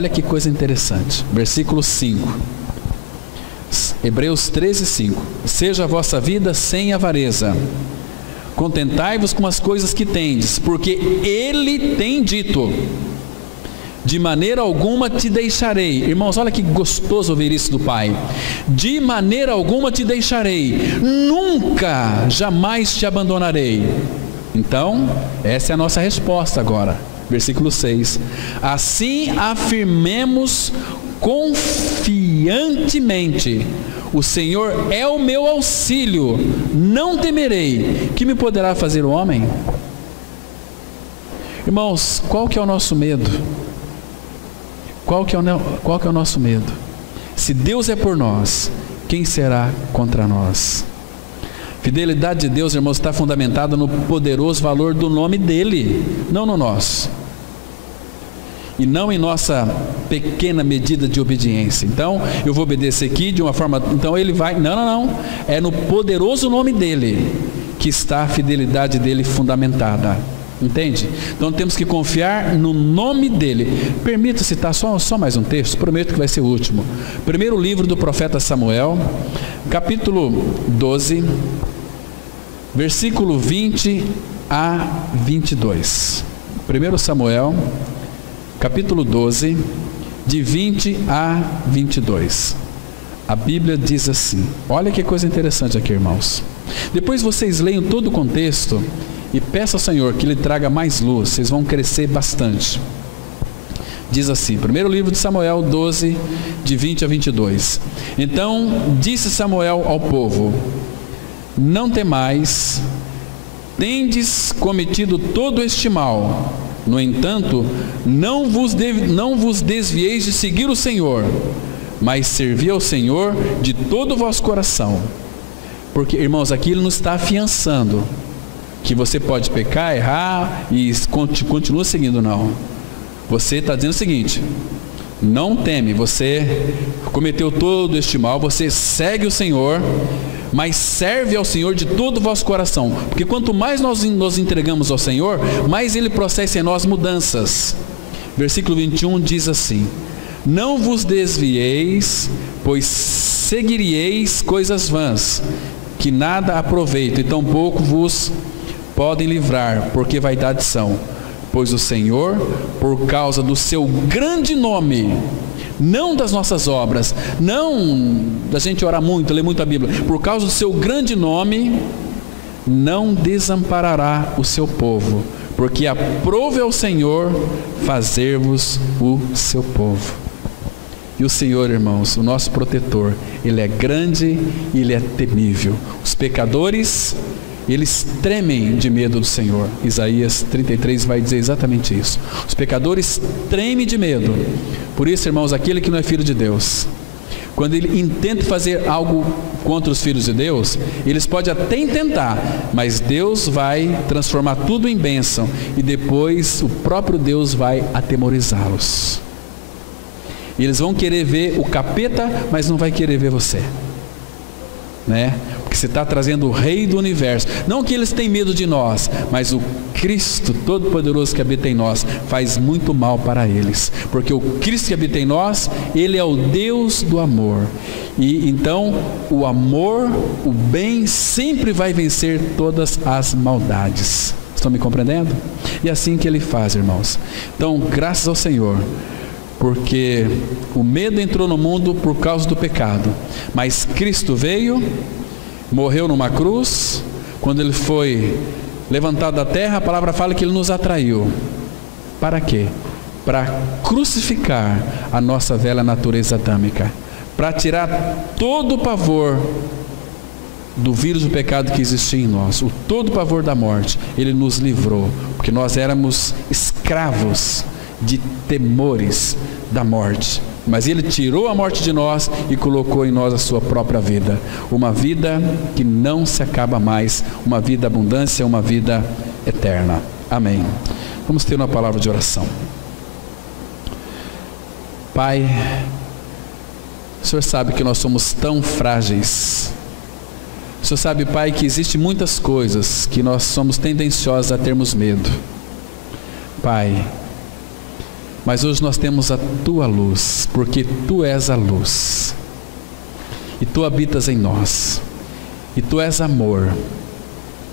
que coisa interessante, versículo 5, Hebreus 13, 5. Seja a vossa vida sem avareza, contentai-vos com as coisas que tendes, porque ele tem dito: de maneira alguma te deixarei. Irmãos, olha que gostoso ouvir isso do Pai. De maneira alguma te deixarei, nunca, jamais te abandonarei. Então, essa é a nossa resposta agora. Versículo 6. Assim afirmemos confiantemente: o Senhor é o meu auxílio, não temerei. Que me poderá fazer o homem? Irmãos, qual que é o nosso medo? Qual que é o nosso medo? Se Deus é por nós, quem será contra nós? Fidelidade de Deus, irmãos, está fundamentada no poderoso valor do nome dEle, não no nosso, e não em nossa pequena medida de obediência. Então, eu vou obedecer aqui de uma forma, então ele vai, não, é no poderoso nome dEle que está a fidelidade dEle fundamentada, entende? Então temos que confiar no nome dEle. Permita citar só mais um texto, prometo que vai ser o último. Primeiro livro do profeta Samuel, capítulo 12, versículo 20 a 22. 1 Samuel, capítulo 12, de 20 a 22. A Bíblia diz assim, olha que coisa interessante aqui, irmãos. Depois vocês leiam todo o contexto e peçam ao Senhor que lhe traga mais luz, vocês vão crescer bastante. Diz assim, primeiro livro de Samuel 12, de 20 a 22. Então disse Samuel ao povo: não temais, tendes cometido todo este mal. No entanto, não vos desvieis de seguir o Senhor, mas servi ao Senhor de todo o vosso coração. Porque, irmãos, aqui ele nos está afiançando que você pode pecar, errar e continua seguindo, não. Você está dizendo o seguinte: não teme, você cometeu todo este mal, você segue o Senhor, mas serve ao Senhor de todo o vosso coração, porque quanto mais nós nos entregamos ao Senhor, mais Ele processa em nós mudanças. Versículo 21 diz assim: não vos desvieis, pois seguiríeis coisas vãs, que nada aproveitam, e tampouco vos podem livrar, porque vaidade são. Pois o Senhor, por causa do seu grande nome, não das nossas obras, não da gente orar muito, ler muito a Bíblia, por causa do seu grande nome, não desamparará o seu povo, porque aprove ao Senhor fazer-vos o seu povo. E o Senhor, irmãos, o nosso protetor, Ele é grande e Ele é temível. Os pecadores, eles tremem de medo do Senhor. Isaías 33 vai dizer exatamente isso. Os pecadores tremem de medo. Por isso, irmãos, aquele que não é filho de Deus, quando ele intenta fazer algo contra os filhos de Deus, eles podem até intentar, mas Deus vai transformar tudo em bênção, e depois o próprio Deus vai atemorizá-los. E eles vão querer ver o capeta, mas não vai querer ver você, né? Porque você está trazendo o Rei do Universo. Não que eles tenham medo de nós, mas o Cristo Todo-Poderoso que habita em nós faz muito mal para eles, porque o Cristo que habita em nós, Ele é o Deus do amor, e então o amor, o bem sempre vai vencer todas as maldades. Estão me compreendendo? E é assim que Ele faz, irmãos. Então, graças ao Senhor, porque o medo entrou no mundo por causa do pecado, mas Cristo veio, morreu numa cruz. Quando Ele foi levantado da terra, a palavra fala que Ele nos atraiu. Para quê? Para crucificar a nossa velha natureza adâmica, para tirar todo o pavor do vírus do pecado que existia em nós, o todo o pavor da morte. Ele nos livrou, porque nós éramos escravos de temores da morte, mas Ele tirou a morte de nós e colocou em nós a sua própria vida, uma vida que não se acaba mais, uma vida abundância, uma vida eterna. Amém. Vamos ter uma palavra de oração. Pai, o Senhor sabe que nós somos tão frágeis. O Senhor sabe, Pai, que existem muitas coisas que nós somos tendenciosos a termos medo, Pai, mas hoje nós temos a Tua luz, porque Tu és a luz, e Tu habitas em nós, e Tu és amor,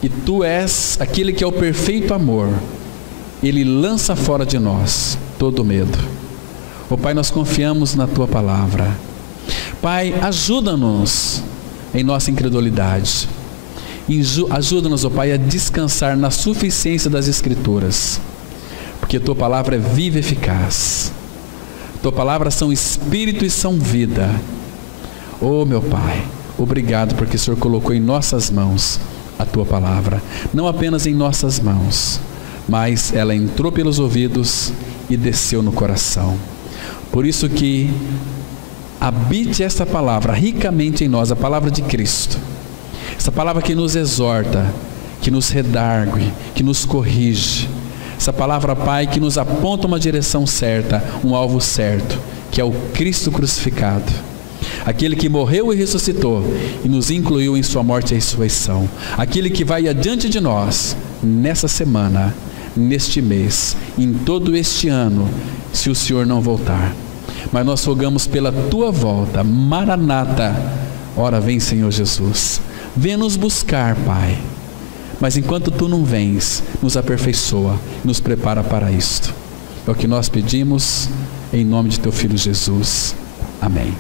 e Tu és aquele que é o perfeito amor. Ele lança fora de nós todo medo. Oh Pai, nós confiamos na Tua palavra. Pai, ajuda-nos em nossa incredulidade. Ajuda-nos, ó Pai, a descansar na suficiência das Escrituras, porque Tua palavra é viva e eficaz. Tua palavra são espírito e são vida. Oh meu Pai, obrigado porque o Senhor colocou em nossas mãos a Tua palavra, não apenas em nossas mãos, mas ela entrou pelos ouvidos e desceu no coração. Por isso que habite esta palavra ricamente em nós, a palavra de Cristo, essa palavra que nos exorta, que nos redargue, que nos corrige, essa palavra, Pai, que nos aponta uma direção certa, um alvo certo, que é o Cristo crucificado, aquele que morreu e ressuscitou e nos incluiu em sua morte e ressurreição, aquele que vai adiante de nós nessa semana, neste mês, em todo este ano, se o Senhor não voltar. Mas nós rogamos pela Tua volta. Maranata, ora vem, Senhor Jesus, venha nos buscar, Pai, mas enquanto Tu não vens, nos aperfeiçoa, nos prepara para isto. É o que nós pedimos em nome de Teu Filho Jesus. Amém.